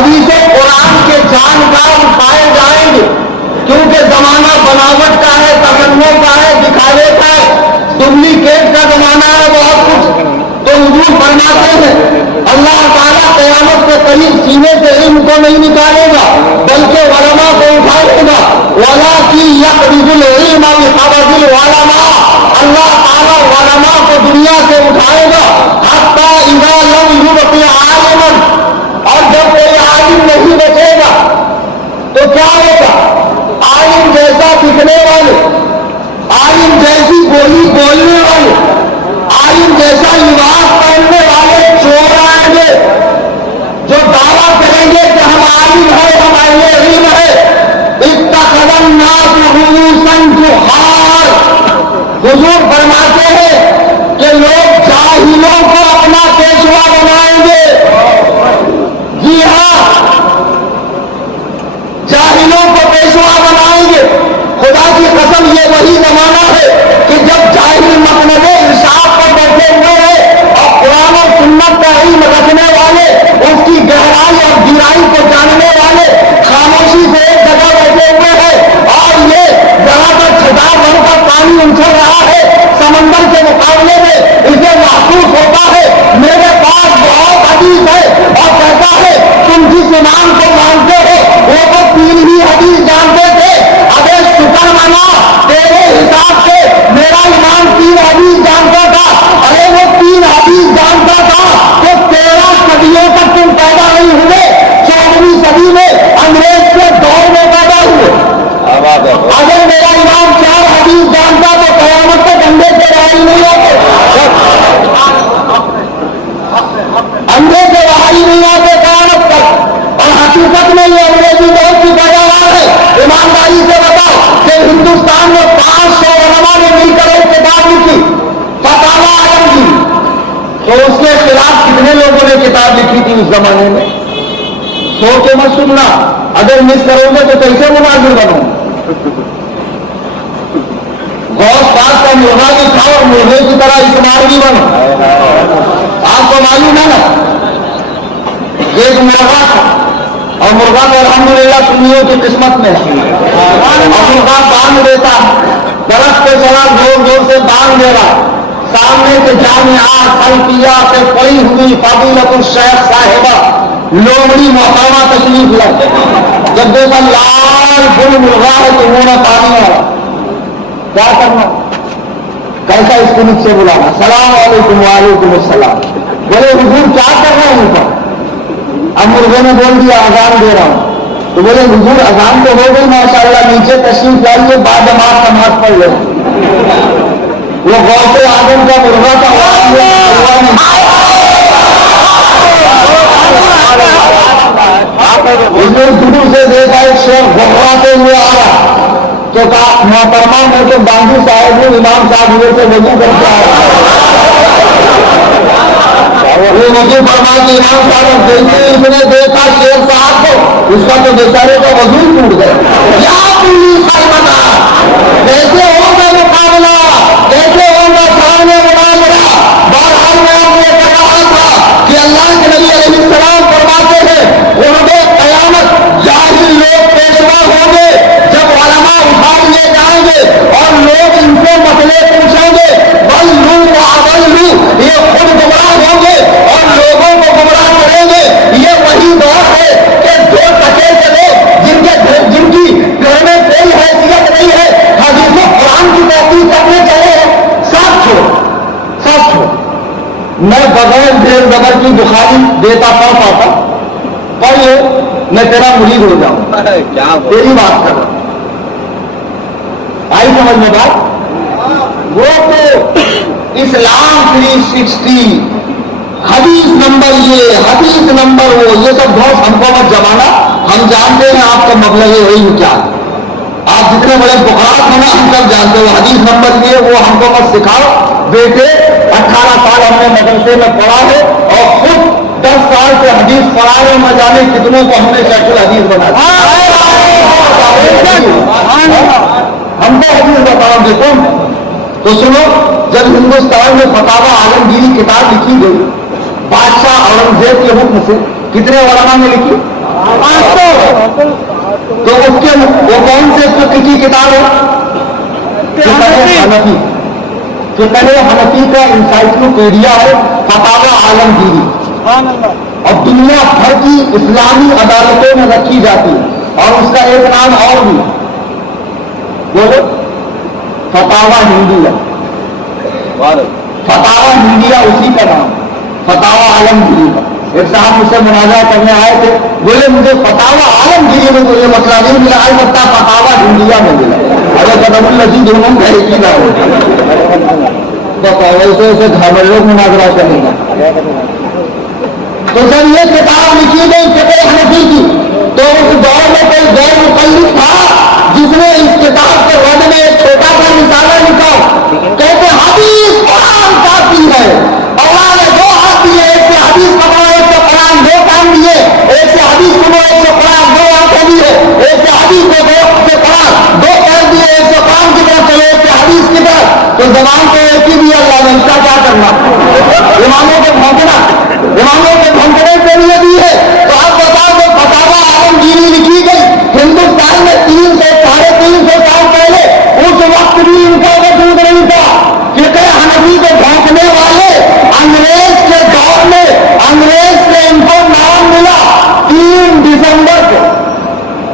حدیث قرآن کے جانکار پائے جائیں گے، کیونکہ زمانہ بناوٹ کا ہے، تصنع کا ہے، دکھاوے کا ہے، ڈپلیکیٹ کا زمانہ ہے بہت کچھ. تو حضور فرماتے ہیں اللہ تعالیٰ قیامت کے قریب سینے سے علم کو نہیں نکالے گا بلکہ علماء کو اٹھائے گا. وَلَٰكِن يَقْبِضُ الْعِلْمَ بِقَبْضِ الْعُلَمَاء. اللہ تعالیٰ علماء کو دنیا سے اٹھائے گا حتیٰ اِذَا لَمْ يُبْقِ عَالِمًا. اور جب کوئی عالم نہیں بچے گا تو کیا ہوگا؟ عالم جیسا دکھنے والے، عالم جیسی بولی بولنے والے، عالم جیسا لباس پہننے والے چور آئیں گے جو دعویٰ کریں گے کہ ہم عالم ہیں، ہم اہل علم ہیں. اتخذ الناس رؤوسا جہال. حضور فرماتے ہیں کہ لوگ جاہلوں کو اپنا پیشوا بنائیں گے. جی ہاں، جاہلوں کو پیشوا بنائیں گے. خدا کی قسم یہ وہی زمانہ ہے کہ جب جاہل مطلب ارشاد پر بیٹھے ہوئے ہیں اور قرآن و سنت کا علم رکھنے والے، اس کی گہرائی اور گہرائی کو جاننے والے خاموشی سے ایک جگہ بیٹھے ہوئے ہیں اور یہ ذرا کا چھٹا بھر کا پانی انچھل رہا ہے سمندر کے مقابلے میں. اسے محسوس ہوتا ہے میرے پاس بہت حدیث ہے اور کہتا ہے تم جس امام کو مانتے ہو وہ تو 3 ہی حدیث جانتے تھے. ابے شکر منا تیرے حساب سے میرا امام 3 حدیث جانتا تھا. ارے وہ 3 حدیث جانتا تھا تو 13 صدیوں تک تم پیدا نہیں ہوئے. 14ویں صدی میں انگریز کے دور میں پیدا ہوئے. اگر میرا امام 4 حدیث جانتا تو قیامت تک انڈے سے رہائی نہیں ہوتے، انڈے سے رہائی نہیں ہوتے قیامت تک. اور حقیقت میں یہ انگریزی دور کی پیداوار ہے. ایمانداری سے بتاؤ کہ ہندوستان میں 500 علماء نے مل کر ایک کتاب لکھی فتاوی عالمگیر. تو اس کے خلاف کتنے لوگوں نے کتاب لکھی تھی اس زمانے میں؟ 100 کے مت سننا، اگر مس کرو گے تو کیسے مناظر بنو. غوث پاک کا مرغا بھی کھاؤ اور مرغے کی طرح استعمال بھی بنو. آپ کو معلوم ہے نا، ایک مرغا تھا اور مرغا تو الحمدللہ سنیوں کی قسمت میں ہے. اور مرغا باندھ دیتا، درخت پہ چڑھا زور زور سے باندھ دے رہا. سامنے کے جامعات خلقیہ سے پڑی ہوئی فضیلت الشیخ صاحبہ لومڑی محترمہ تشریف لاتے. جب دیکھا لال گل مرغا ہے تو منہ میں پانی آ رہا. کیا کرنا؟ کیسا اس کو مجھ سے بلانا؟ السلام علیکم. وعلیکم السلام. بولے حضور کیا کر رہے ہیں ان کا؟ اب مرغے نے بول دیا اذان دے رہا ہوں. تو بولے حضور اذان تو ہو گئی ماشاء اللہ، نیچے تشریف لائیے بعد جماعت نماز پڑھ لیں. وہ غوث اعظم کا مرغا تھا. اس نے دور سے دیکھا ایک شیخ گھبراتے ہوئے آ رہا تو کہا محترمہ میں تو گاندھی صاحب ہوں، امام صاحب ہوئے سے وضو کرتے آ رہا. وہ وضو فرما کے امام صاحب دیکھتے اس نے دیکھا شیخ صاحب کو، اس کا تو بیچارے کا وضو ٹوٹ گیا. یا پوری خلمنا کیسے ہوگا مقابلہ، کیسے ہوگا سامنے مناظرہ. بہرحال میں آپ نے کہا تھا کہ اللہ کے نبی علیہ السلام فرماتے ہیں قرب قیامت جاہل لوگ پیشوا ہوں گے جب علماء اٹھا لیے جائیں گے اور لوگ ان سے مسئلے پوچھیں گے. بلو واضلو، یہ خود گمراہ ہوں گے اور لوگوں کو گمراہ کریں گے. یہ وہی دور ہے کہ جو ٹکے کے لوگ جن کی گھر میں کوئی حیثیت نہیں ہے حدیث و قرآن کی تحقیق کرنے چلے ہیں. سب چھوڑ میں بغیر دیر زبر کی بخاری دیتا پڑھ پاتا، پڑھ لو میں تیرا مرید ہو جاؤں. تیری بات کر رہا آئی سمجھ میں بات. وہ تو اسلام 360 حدیث نمبر یہ حدیث نمبر وہ، یہ سب بہت ہم کو مت جمانا. ہم جانتے ہیں آپ کا مبلغ علم کیا ہے. آپ جتنے بڑے بخارات ہونا ہم سب جانتے ہو. حدیث نمبر یہ وہ ہم کو مت سکھاؤ. بیٹے 18 سال ہم نے مدرسے میں پڑھا ہے اور خود 10 سال سے حدیث پڑھا ہے. میں جانے کتنوں کو ہم نے شیخ الحدیث بنا دیا. ہم کو حدیث بتاؤ گے تم تو سنو. جب ہندوستان میں فتاوی عالمگیری کتاب لکھی گئی بادشاہ اورنگزیب کے حکم سے، کتنے علماء نے لکھی؟ تو اس کے وہ کون سے فقہی کتاب ہے؟ حنفی حنفی کا انسائکلوپیڈیا ہے فتاوی عالمگیری، اور دنیا بھر کی اسلامی عدالتوں میں رکھی جاتی ہے، اور اس کا ایک نام اور بھی بولو، فتاوی ہندیا، فتاوی ہندیا اسی کا نام، فتاوی عالمگیری کا۔ ایک صاحب مجھ سے مناظرہ کرنے آئے تھے، بولے مجھے فتاوی عالمگیری میں کوئی مسئلہ نہیں ملا، البتہ فتاوی ہندیا میں ملا۔ ارے قدم النزی دونوں میں ایک ہی نام ایسے گھر میں لوگ مناظرہ کریں گے۔ تو جب یہ کتاب لکھی گئی فقہ حنفی کی، تو اس دور میں کوئی غیر مقلد تھا جس نے اس کتاب کے رد میں ایک چھوٹا سا رسالہ لکھا، کہتے حدیث قرآن کافی ہے، اللہ نے دو ہاتھ دیے، ایک سے حدیث پکڑو، ایک سے قرآن، دو کام دیے، ایک سے حدیث سنو، ایک سے قرآن، دو آنکھیں دیے، ایک سے حدیث کو دو سے قرآن، دو پیر دیے، ایک سے قرآن کی طرف چلو، ایک سے حدیث کی طرف۔ تو زبان کو ایک ہی دیا اللہ نے، اس کا کیا کرنا؟ اماموں کو بھونکنا، اماموں کے بھونکنے کے لیے دی ہے۔ تو اب بتاؤ کہ فتاوی عالمگیری لکھی گئی ہندوستان میں 300-350 سال پہلے، اس وقت بھی ان کا وجود نہیں تھا۔ فقہ حنفی کو بھونکنے والے انگریز کے دور میں، انگریز سے ان کو نام ملا 3 دسمبر کو،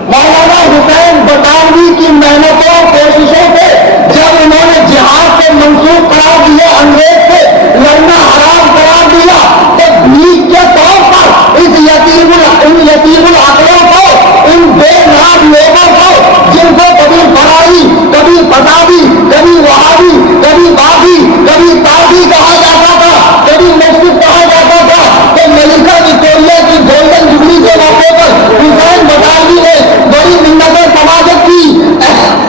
مولانا حسین بٹانوی کی محنتوں کوششوں سے، جب انہوں نے جہاد سے منسوخ قرار دیا، انگریز سے لڑنا حرام قرار دیا، تو بھیک کے طور پر ان یتیم العقلوں کو، ان بے نام لوگوں کو، جن کو کبھی فرائی، کبھی فسادی، کبھی وہابی، کبھی بابی، کبھی تابی کہا جاتا تھا، کبھی مسجد کہا جاتا تھا، تو ملکہ وکٹوریہ کی گولڈن جبلی کے موقع پر حسین بٹانوی نے بڑی منتیں سماجت کی،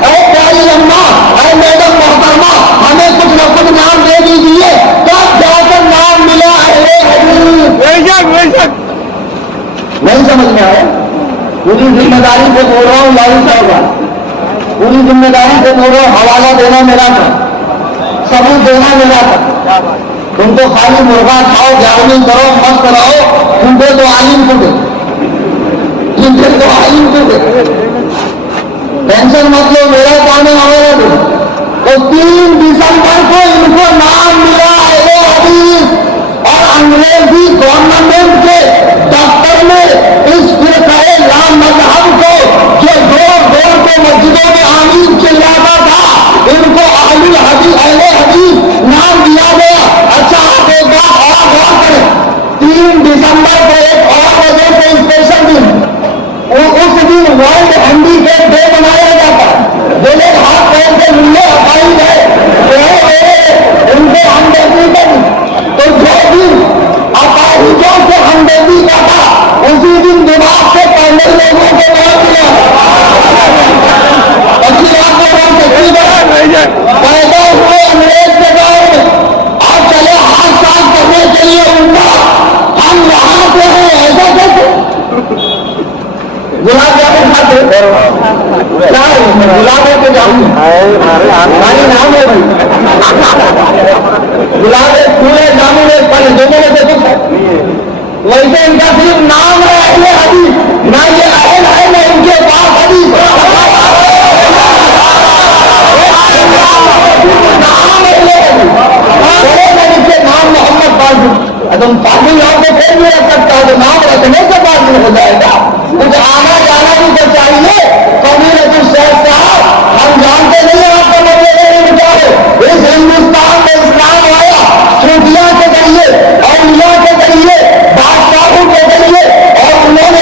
اے پیاری اماں، اے میڈم محترمہ، ہمیں کچھ نہ کچھ نام دے دیجیے، تب جا کر نام ملا اہل حدیث۔ نہیں سمجھ میں آیا؟ پوری ذمہ داری سے بول رہا ہوں لائن صاحب، پوری ذمہ داری سے بول رہا ہوں، حوالہ دینا میرا تھا، ثبوت دینا میرا تھا۔ تم تو خالی مرغا کھاؤ، جاگنی کرو، مست رہو، تم کو تو عالم کو دے، تم کو تو عالم کو دے، ٹینشن مت لو، میرا کام ہے ہمارا دے۔ تو 3 دسمبر کو ان کو نام ملا اہل حدیث، اور انگریزی گورنمنٹ کے دفتر میں اس فرقہ لامذہب کو، جو زور زور کے مسجدوں میں آمین چلاتا تھا، ان کو اہل حدیث نام دیا گیا۔ اچھا آپ ایک بات اور غور کریں، 3 دسمبر کو ایک اور وجہ سے اسپیشل دن، اس دن ورلڈ ہینڈیکیپ ڈے منایا جاتا ہے۔ جو لوگ ہاتھ پیر سے ملے اپائز ہے ان کو ہمدردی کریں، تو جو دن اپائزوں سے ہمدردی کا تھا، اسی دن دماغ سے پہلے لوگوں کو بہت ملا۔ اچھی بات کو بہت سچی بات، پیدا ہوئے انگریز کے دور میں، اور چلے ہاتھ صاف کرنے کے لیے عمدہ، ہم یہاں سے ہیں، ایسا کیسے؟ گلاب جامن کھاتے گلاب کے جامن نام ہے بھائی، گلاب پورے جامن ایک پڑے دونوں میں سے کچھ ہے، ویسے ان کا صرف نام ہے اہل حدیث، نہ یہ اہل ہے نہ ان کے پاس حدیث، نام اہل حدیث، نام محمد بازو، تم پاگل نام کو پھر بھی رکھ سکتا ہے، نام رکھنے سے پاگل ہو جائے گا، کچھ آنا جانا بھی تو چاہیے۔ فضیلت الشیخ صاحب، ہم جانتے نہیں آپ کا مطلب نہیں بتاؤ، اس ہندوستان میں اسلام آیا صوفیاء کے ذریعے، اولیاء کے ذریعے، بادشاہوں کے ذریعے، اور انہوں نے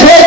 6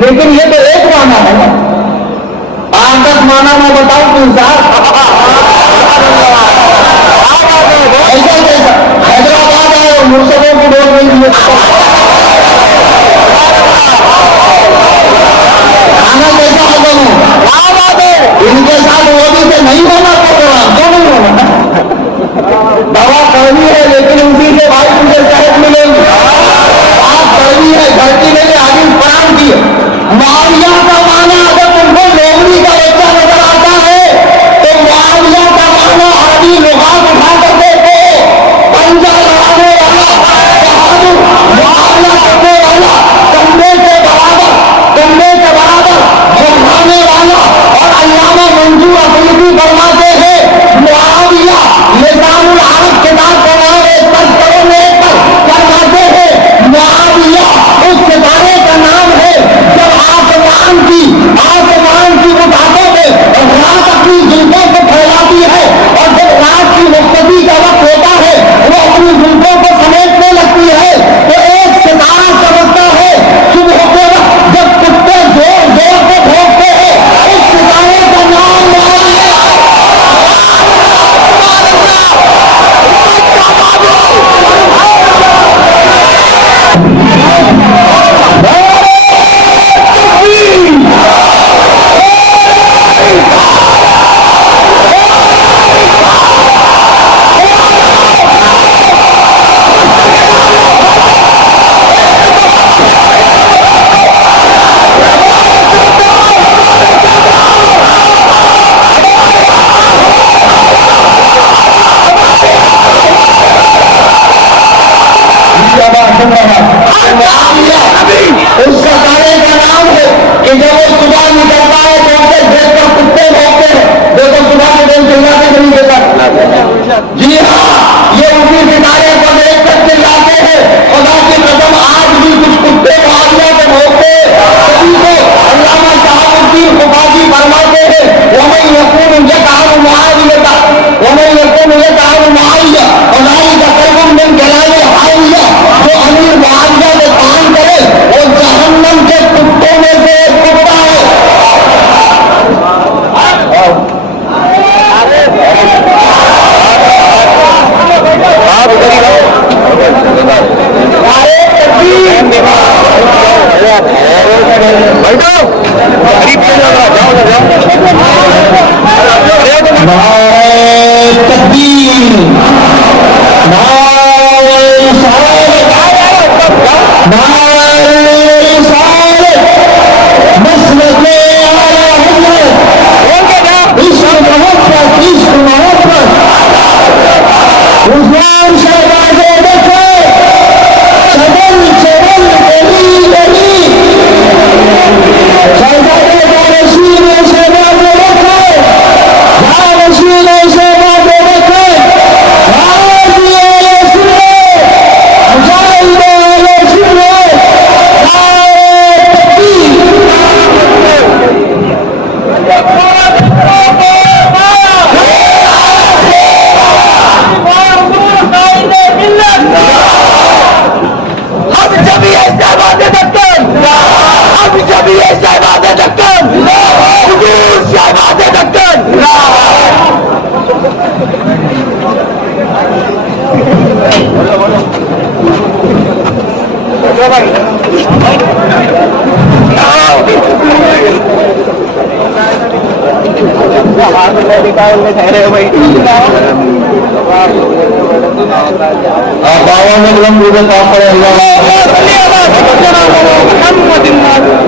لیکن یہ تو ایک معنی ہے نا، 8-10 معنی میں بتاؤں تو انسان ایسا کیسا حیدرآباد آئے اور مرشدوں کو ڈول نہیں دیے، کھانا کیسا ختم ہو، ان کے ساتھ وہ بھی تو نہیں ہونا پروگرام، کیوں نہیں ہونا؟ دوا کرنی ہے لیکن اسی سے بھائی تجھے صحت ملے گی، آپ کرنی ہے دھرتی میں آدمی پران کی ہے۔ معاویہ کا معنی اگر تم کو لوگری کا بچہ نظر آتا ہے تو معاویہ کا معنی عربی لغات اٹھا کر دیکھو، پنجہ لڑانے والا بہادر، مقابلہ کرنے والا، کندھے کے برابر جھکانے والا، اور علامہ منظور افریدی فرماتے ہیں معاویہ نظام العرب کتاب کا نام ہے، تذکروں میں فرماتے ہیں معاویہ اس ستارے کا نام ہے جب آسمان کی بتاتے میں رات اپنی زلفوں کو پھیلاتی ہے، اور جب رات کی مقتدی کا وقت ہوتا ہے وہ اپنی زلفوں کو سمیٹنے لگتی ہے تو ایک ستارہ چمکتا ہے، صبح کے وقت جب کتے زور زور سے بھونکتے ہیں اس ستارے کا نام معاویہ ہے۔ اس ستارے کا نام ہے کہ جب وہ صبح نکلتا ہے تو اسے دیکھ کر کتے بھونکتے ہیں، دیکھو صبح کے دن چلاتے نہیں دیتا، جی ہاں یہ اسی ستارے کو دیکھ کر چلاتے ہیں۔ خدا کی قسم آج بھی کچھ کتے معاویہ کو بھونکتے سبھی کو علامہ شہاب الدین خفاجی فرماتے ہیں وَمَن يَكُونُ يَكْعَبُ مُعَاوِيَةَ وَمَن يَكُونُ يَكْعَبُ مُعَاوِيَةَ أُولَٰئِكَ قَوْمٌ مِّن جَلَالِ حَاوِيَةَ، جو امیر معاویہ کو کام کرے وہ جہنم کے کتوں میں سے ایک کتا ہے۔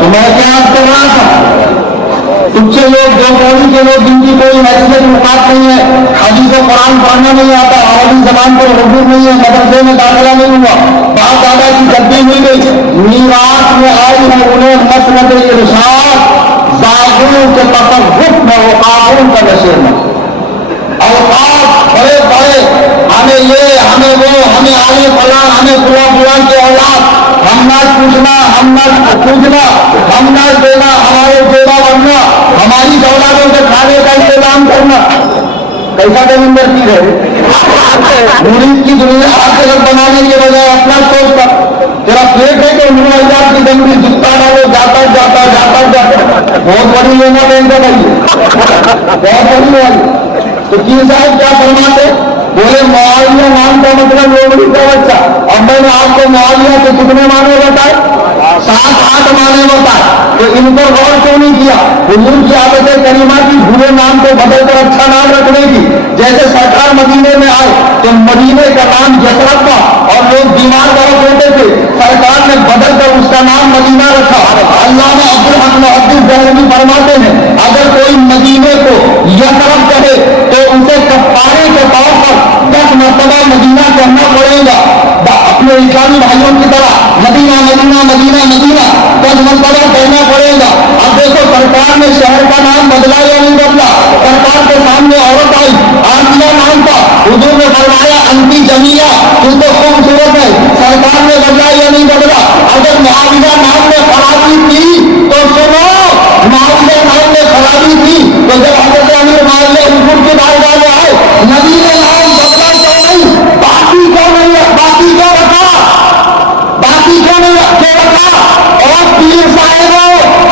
تو میں کیا آپ کر رہا تھا، کچھ لوگ جو قومی کے لوگ جن کی کوئی حیثیت مقام نہیں ہے، حدیث و قرآن پڑھنا نہیں آتا، عربی زبان پر حضور نہیں ہے، مدرسے میں داخلہ نہیں ہوا، باپ دادا کی جدی ہوئی گئی، میراث میں آئی ہے انہیں مسند ارشاد زاغوں کے تصوف میں وقافوں کا نشر میں اوقاف بڑے بڑے ہمیں یہ ہمیں وہ ہمیں آنے فلاں ہمیں فلاں فلاں کے اولاد، ہم نہ پوچھنا ہم نہ پوچھنا ہم نہ دینا ہمارے دینا بننا ہماری اولادوں کے کھانے کا انتظام کرنا، کیسا کلندر کی ہے مرید کی دنیا آخرت بنانے کے بجائے اپنا سوچتا تیرا پیٹ ہے کہ انہوں نے اللہ کی زندگی جتتا نہ وہ جاتا جاتا بہت بڑی لینا بینک بھائی بہت بڑی والی. تو پیر صاحب کیا فرماتے بولے معاویہ نام کا مطلب لوگوں کا بچہ. اب میں نے آپ کو معاویہ کے کتنے معنی بتائے 7-8 معنی بتائے. تو ان پر غور کیوں نہیں کیا؟ حضور کی عادت کریمہ کی برے نام کو بدل کر اچھا نام رکھنے کی. جیسے سرکار مدینے میں آئے تو مدینے کا نام یثرب تھا اور لوگ بیمار طرف ہوتے تھے, سرکار نے بدل کر اس کا نام مدینہ رکھا. علامہ عبدالحق محدث دہلوی فرماتے ہیں اگر کوئی مدینے کو یثرب کہے تو اسے کفارے کے طور پر 10 مرتبہ مدینہ کہنا پڑے گا. اپنے اسلامی بھائیوں کی طرح مدینہ مدینہ مدینہ مدینہ 10 مرتبہ کہنا پڑے گا. اب دیکھو سرکار نے شہر کا نام بدلا یا نہیں بدلا؟ سرکار کے سامنے عورت آئی, آسیہ نام تھا, حضور نے فرمایا انتی جمیلہ, تو خوبصورت ہے. سرکار نے بدلا یا نہیں بدلا؟ اگر معاویہ نام میں خرابی تھی تو سنو, معاویہ نام میں خرابی تھی تو جب حضرت امیر معاویہ حضور کے بارگاہ میں آئے, نبی نے نام بدلا کیوں نہیں؟ باقی کیوں نہیں؟ باقی کیوں رکھا؟ باقی کیوں نہیں رکھے رکھا؟ اور پیر صاحبوں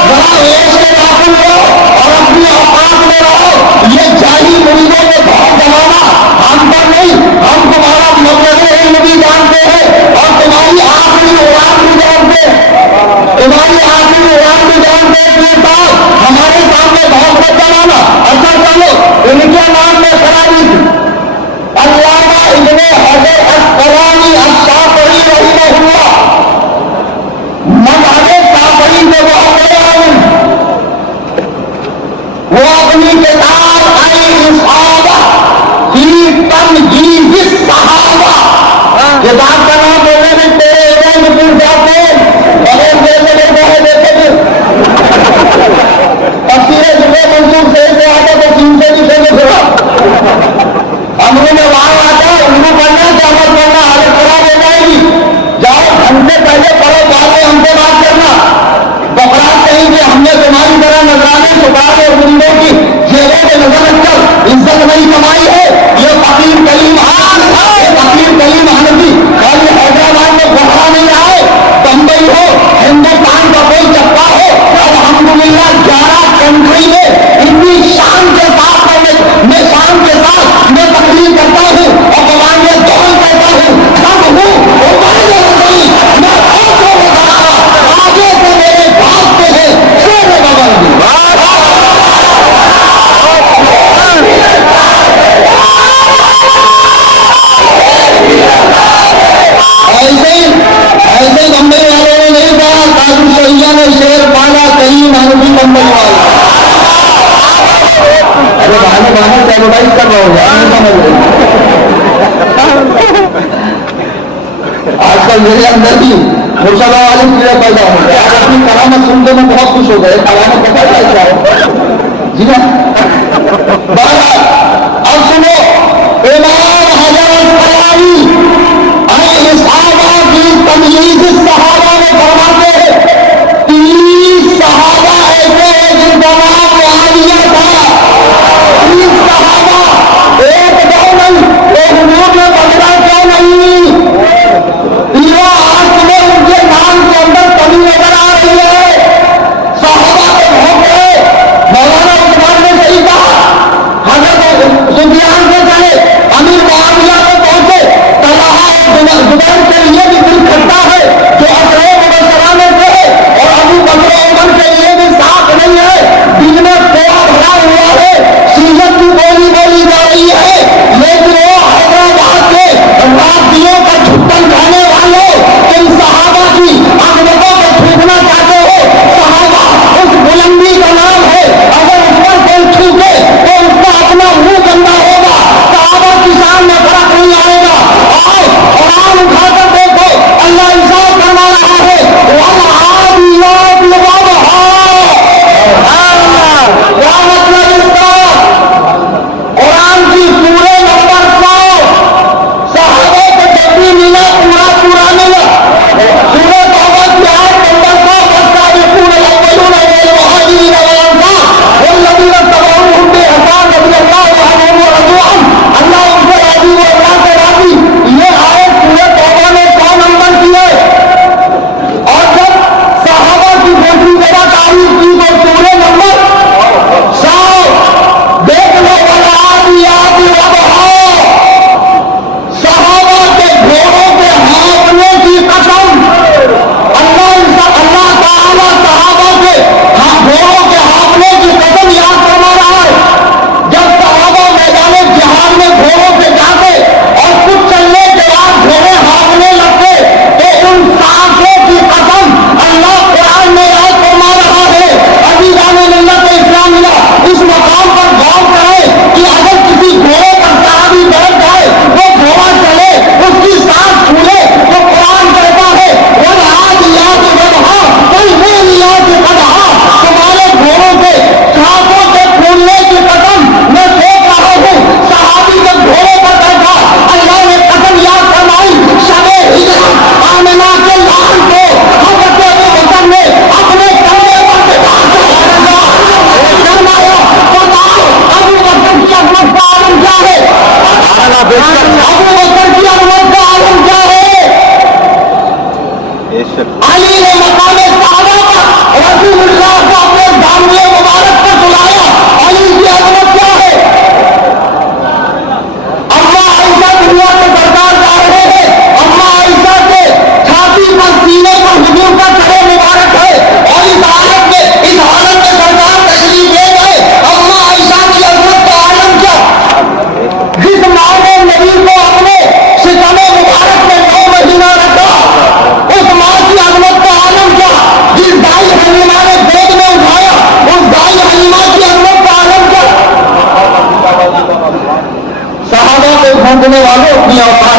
ذرا ہوش میں داخل ہو اور اپنی اوقات میں رہو. یہ جاہلی مریدوں میں بہت زمانہ ہم پر نہیں, ہم تمہارا مطلب علم بھی جانتے ہیں اور تمہاری آخری اڑان بھی جانتے ہیں, تمہاری آخری اڑان بھی جانتے ہیں. پیر صاحب ہمارے سامنے بہت بڑا زمانہ. اچھا چلو ان کے نام میں خرابی تھی. علامہ ابن حجر اسقلانی الشافعی رحمہ اللہ مذہب شافعی کے بہت بڑے عالم, وہ اپنی کتاب الاصابہ فی تمجید الصحابہ, کتاب کا نام بولنے میں تیرے علم پیر صاحب نے بغیر دیر لگے ہے. دیکھے تفسیر جملے منصور سے آتا تو 3 سے بھی سے پھرا ہمیں میں وہاں آتا اردو پڑھنا کہ عمل کرنا حالت خراب ہو جائے گی. جاؤ ہم سے پہلے پڑھو, بعد میں ہم سے بات کرنا. بکرات کہیں کہ ہم نے تمہاری طرح نظرانے سکھانے اور مریدوں کی جیبوں میں نظر رکھ کر عزت نہیں کمائی ہے. یہ فقیر کلیم فقیر کلیم حنفی اور یہ حیدرآباد میں بخارا نہیں آئے, بمبئی ہو, ہندوستان کا کوئی چپا ہو, الحمدللہ 11 کنٹری میں اتنی شان کے ساتھ میں شان کے ساتھ میں تقریر کرتا ہوں اور قوانے دول کرتا ہوں. سب ہوں میں آگے سے میرے بھاگتے ہیں شیر بغل بھی ایسے بمبئی والوں نے نہیں کہا, قاضی شریعہ نے شیر پالا کہیں محنتی بمبئی والا. ارے بہانے سیلوٹائز کر رہا ہوگا. آج کل میرے اندر بھی مرشد والے کیڑے پیدا ہو گئے. آپ اپنی کرامت سن کے میں بہت خوش ہو گئے. کرامت پتا کیا ہے جی نا. بہرحال اب سنو, امام حجر اسقلانی الاصابہ فی تمجید الصحابہ میں فرماتے ہیں 30 صحابہ ایسے ہیں جن کا نام معاویہ تھا. 30 صحابہ ایک دو نہیں, تو حضور نے بدلا کیوں نہیں؟ تینوں آج میں ان کے نام کے اندر کمی نظر آ رہی ہے. صحابہ کے بہت مولانا عثمان نے صحیح کہا, حضرت سفیان سے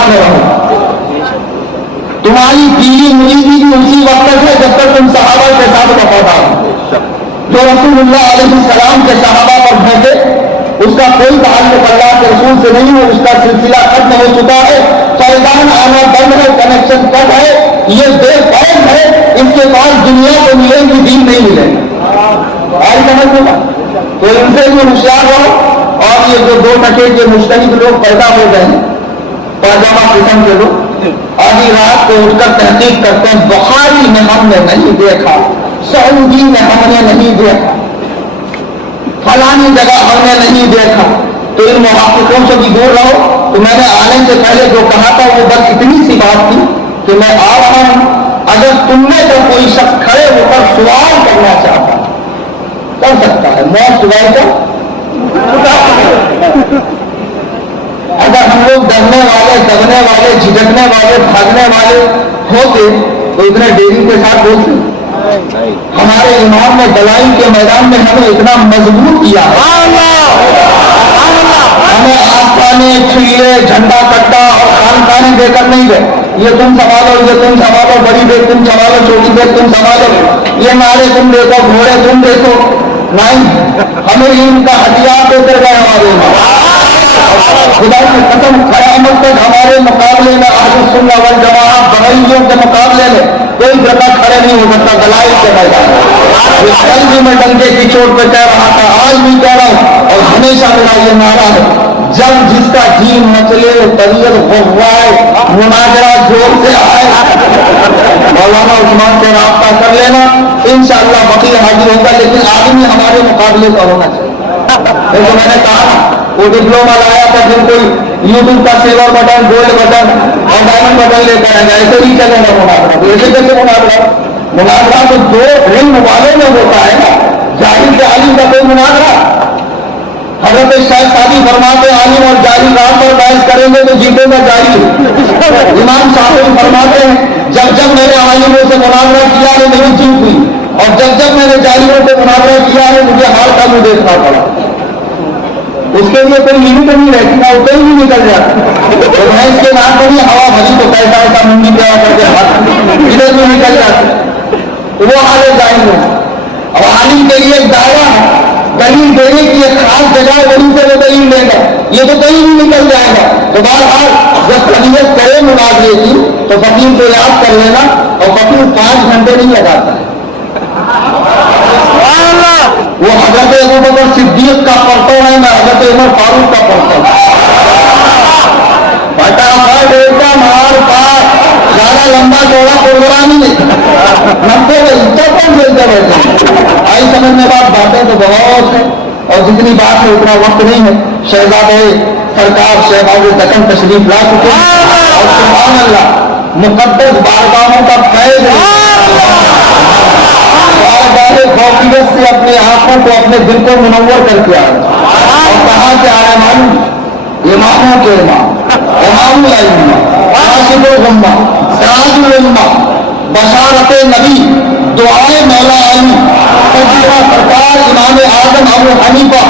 میں رہو. تمہاری پیلی مریدی بھی اسی وقت تک ہے جب تک تم صحابہ کے ساتھ وفادار ہو. جو رسول اللہ علیہ السلام کے صحابہ پر بھیجے اس کا کوئی تعلق اللہ کے رسول سے نہیں ہے, اس کا سلسلہ ختم ہو چکا ہے, فیضان آنا بند ہے, کنیکشن کٹ ہے, یہ بے فائد ہے, اس کے بعد دنیا کو ملے گی, دین نہیں ملے گا. آئی سمجھ میں؟ تو ان سے بھی ہوشیار رہو. اور یہ جو 2 ٹکے کے مشترک لوگ پیدا ہو گئے ہیں, پاجامہ قسم کے لوگ, آدھی رات کو اٹھ کر تحقیق کرتے ہیں بخاری میں ہم نے نہیں دیکھا, سعودی میں ہم نے نہیں دیکھا, فلانی جگہ ہم نے نہیں دیکھا. تو ان محققوں سے بھی دور رہو. تو میں نے آنے سے پہلے جو کہا تھا وہ بس اتنی سی بات تھی کہ میں آ رہا ہوں, اگر تم میں تو کوئی شخص کھڑے ہو کر سوال کرنا چاہتا کر سکتا ہے, موت سوال کا. اگر ہم لوگ ڈرنے والے, دبنے والے, جھجکنے والے, بھاگنے والے ہوتے تو اتنے ڈیری کے ساتھ بولتے. ہمارے امام نے دلائل کے میدان میں ہمیں اتنا مضبوط کیا, ہمیں آستانے, چیلے, جھنڈا کٹا اور خانقانے دے کر نہیں گئے. یہ تم سنبھالو, یہ تم سنبھالو, بڑی بیٹ تم سنبھالو, چھوٹی بیٹ تم سنبھالو, یہ نعرے تم دیکھو, گھوڑے تم دیکھو. نہیں, ہمیں ان کا ہتھیار دے کر گئے ہمارے امام. خدا کی قسم قیامت تک ہمارے مقابلے میں اہل السنہ والجماعت بغیوں کے مقابلے میں کوئی فرقہ کھڑے نہیں ہو سکتا دلائل کے میدان. کل بھی میں ڈنڈے کی چوٹ پہ کہہ رہا تھا, آج بھی کہہ رہا ہوں, اور ہمیشہ میرا یہ نعرہ ہے, جب جس کا جین مچلے, طبیعت غوائے, مناظرہ زور سے آئے, مولانا عثمان سے رابطہ کر لینا, انشاءاللہ وکیل حاضر ہوگا. لیکن آدمی ہمارے مقابلے کا ہونا چاہیے. جیسے میں نے کہا وہ ڈپلوما لایا تھا, پھر کوئی یوٹیوب کا سلور بٹن, گولڈ بٹن اور ڈائمنڈ بٹن لے کر آئے گا, ایسے ہی چلے گا مناظرہ. ایسے کیسے مناظرہ تو 2 علم والوں میں ہوتا ہے نا, جاہل سے عالم کا کوئی مناظرہ. حضرت شاہ شادی فرماتے عالم اور جاہل رات پر بحث کریں گے تو جیتے گا جاہل. امام صاحب فرماتے ہیں جب جب میں نے عالموں سے مناظرہ کیا ہے میری جیت ہوئی, اور جب جب میں نے جاہلوں سے مناظرہ کیا ہے مجھے حال کا منہ دیکھنا پڑا. اس کے لیے کوئی لمٹ نہیں رہتی نا, وہ کہیں بھی نکل جاتا. تو میں اس کے نام پر ہی ہوا بھری تو پیسہ ایسا منڈی پہ آ کر کے ہاتھ ادھر بھی نکل جاتے. وہ حال جائیں گے. اور عالم کے لیے ایک دعویٰ ہے, دلیل دینے کی ایک خاص جگہ وہیں سے وہ دلیل دے گا, یہ تو کہیں بھی نکل جائے گا. تو بہرحال جب طبیعت کرے مناظرے کی تو فقیر کو یاد کر لینا, اور فقیر 5 گھنٹے نہیں لگاتا ہے. وہ حضرت ابوبکر صدیق کا پڑھتا ہے, میں حضرت عمر فاروق کا پڑھتا ہوں. فٹافٹ ایک دم ہار پار, زیادہ لمبا چوڑا پروگرام ہی نہیں, 90 میں کون کھیلتے بیٹھے. آئی سمجھنے باتیں تو بہت ہیں, اور جتنی بات ہے اتنا وقت نہیں ہے. شہزادے سرکار شہباز دکن تشریف لا چکے ہیں, اور سبحان اللہ مقدس بارگاہوں کا فیض فوقیت سے اپنی آنکھوں کو, اپنے دل کو منور کر کے آئے. اور کہاں سے آئے معلوم؟ اماموں کے امام, امام الائمہ, راشد الغمہ, سراج العلماء, بشارت نبی, دعائے مولا علی, تجربہ سرکار امام اعظم ابو حنیفہ,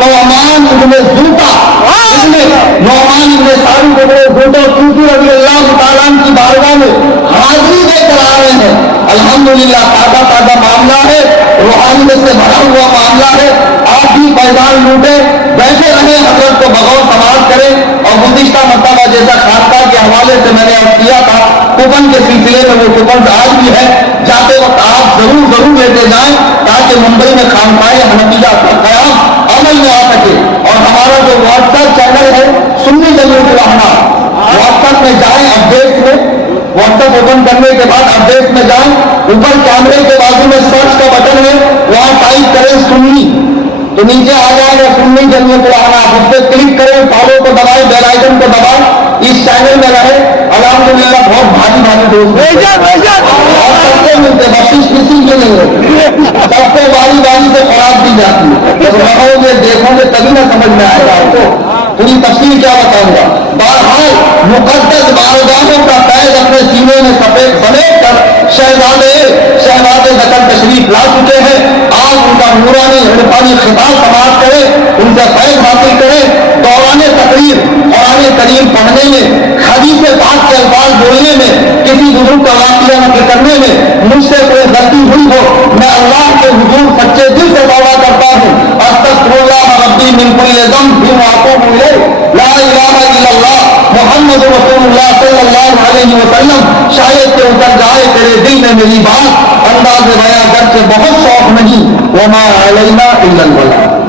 نعمان ابن زوطا, نعمان ابن ثابت ابن زوطا صوفی رضی اللہ تعالیٰ کی بارگاہ میں حاضری دے کر آ رہے ہیں. الحمدللہ تازہ تازہ معاملہ ہے, روحانیت سے بھرا ہوا معاملہ ہے. آپ بھی پیدان لوٹے, بیٹھے رہے, حضرت کو بغور سماعت کریں. اور گزشتہ مرتبہ جیسا خانقاہ کے حوالے سے میں نے عرض کیا تھا, کوپن کے سلسلے میں وہ کوپن آج بھی ہے, جاتے وقت آپ ضرور لیتے جائیں تاکہ ممبئی میں خانقاہ حنفیہ کا قیام عمل میں آ سکے. اور ہمارا جو واٹس ایپ چینل ہے سنی جمعیت الاحناف, واٹس ایپ میں جائیں, اپڈیٹ میں واٹس ایپ اوپن کرنے کے بعد اپڈیٹ میں جائیں, اوپر کیمرے کے بازو میں سرچ کا بٹن ہے, وہاں ٹائپ کریں سنی, تو نیچے آ جائے گا سنی جمعیت الاحناف. اس پہ کلک کریں, فالو کو دبائیں, بیل آئیکن کو دبائیں, اس چینل میں رہے. الحمدللہ بہت بھاری دوست اور سب کو ملتے, بخشش کسی کی نہیں ہوتی, سب کو باری سے خوراک دی جاتی ہے. جب رہو گے دیکھو گے تبھی نہ سمجھ میں آئے گا. آپ کو پوری تفصیل کیا بتاؤں گا. بہرحال مقدس بارگاہوں کا فیض اپنے سینے میں سمیٹ کر شہزادے دکن تشریف لا چکے ہیں. آج ان کا نورانی عرفانی خطاب سماعت کرے, ان سے فیض حاصل کرے. دوران تقریر قرآن کریم پڑھنے میں حدیث بزرگ کا واقعہ نقل کرنے میں مجھ سے کوئی غلطی ہوئی ہو، میں اللہ کے حضور سچے دل سے توبہ کرتا ہوں۔ استغفراللہ ربی من کل ذنب واتوب الیہ، لا الہ الا اللہ محمد رسول اللہ صلی اللہ علیہ وسلم۔ شاید کہ اتر جائے تیرے دل میں میری بات، انداز بیاں گرچہ بہت شوق نہیں، وما علینا الا البلاغ۔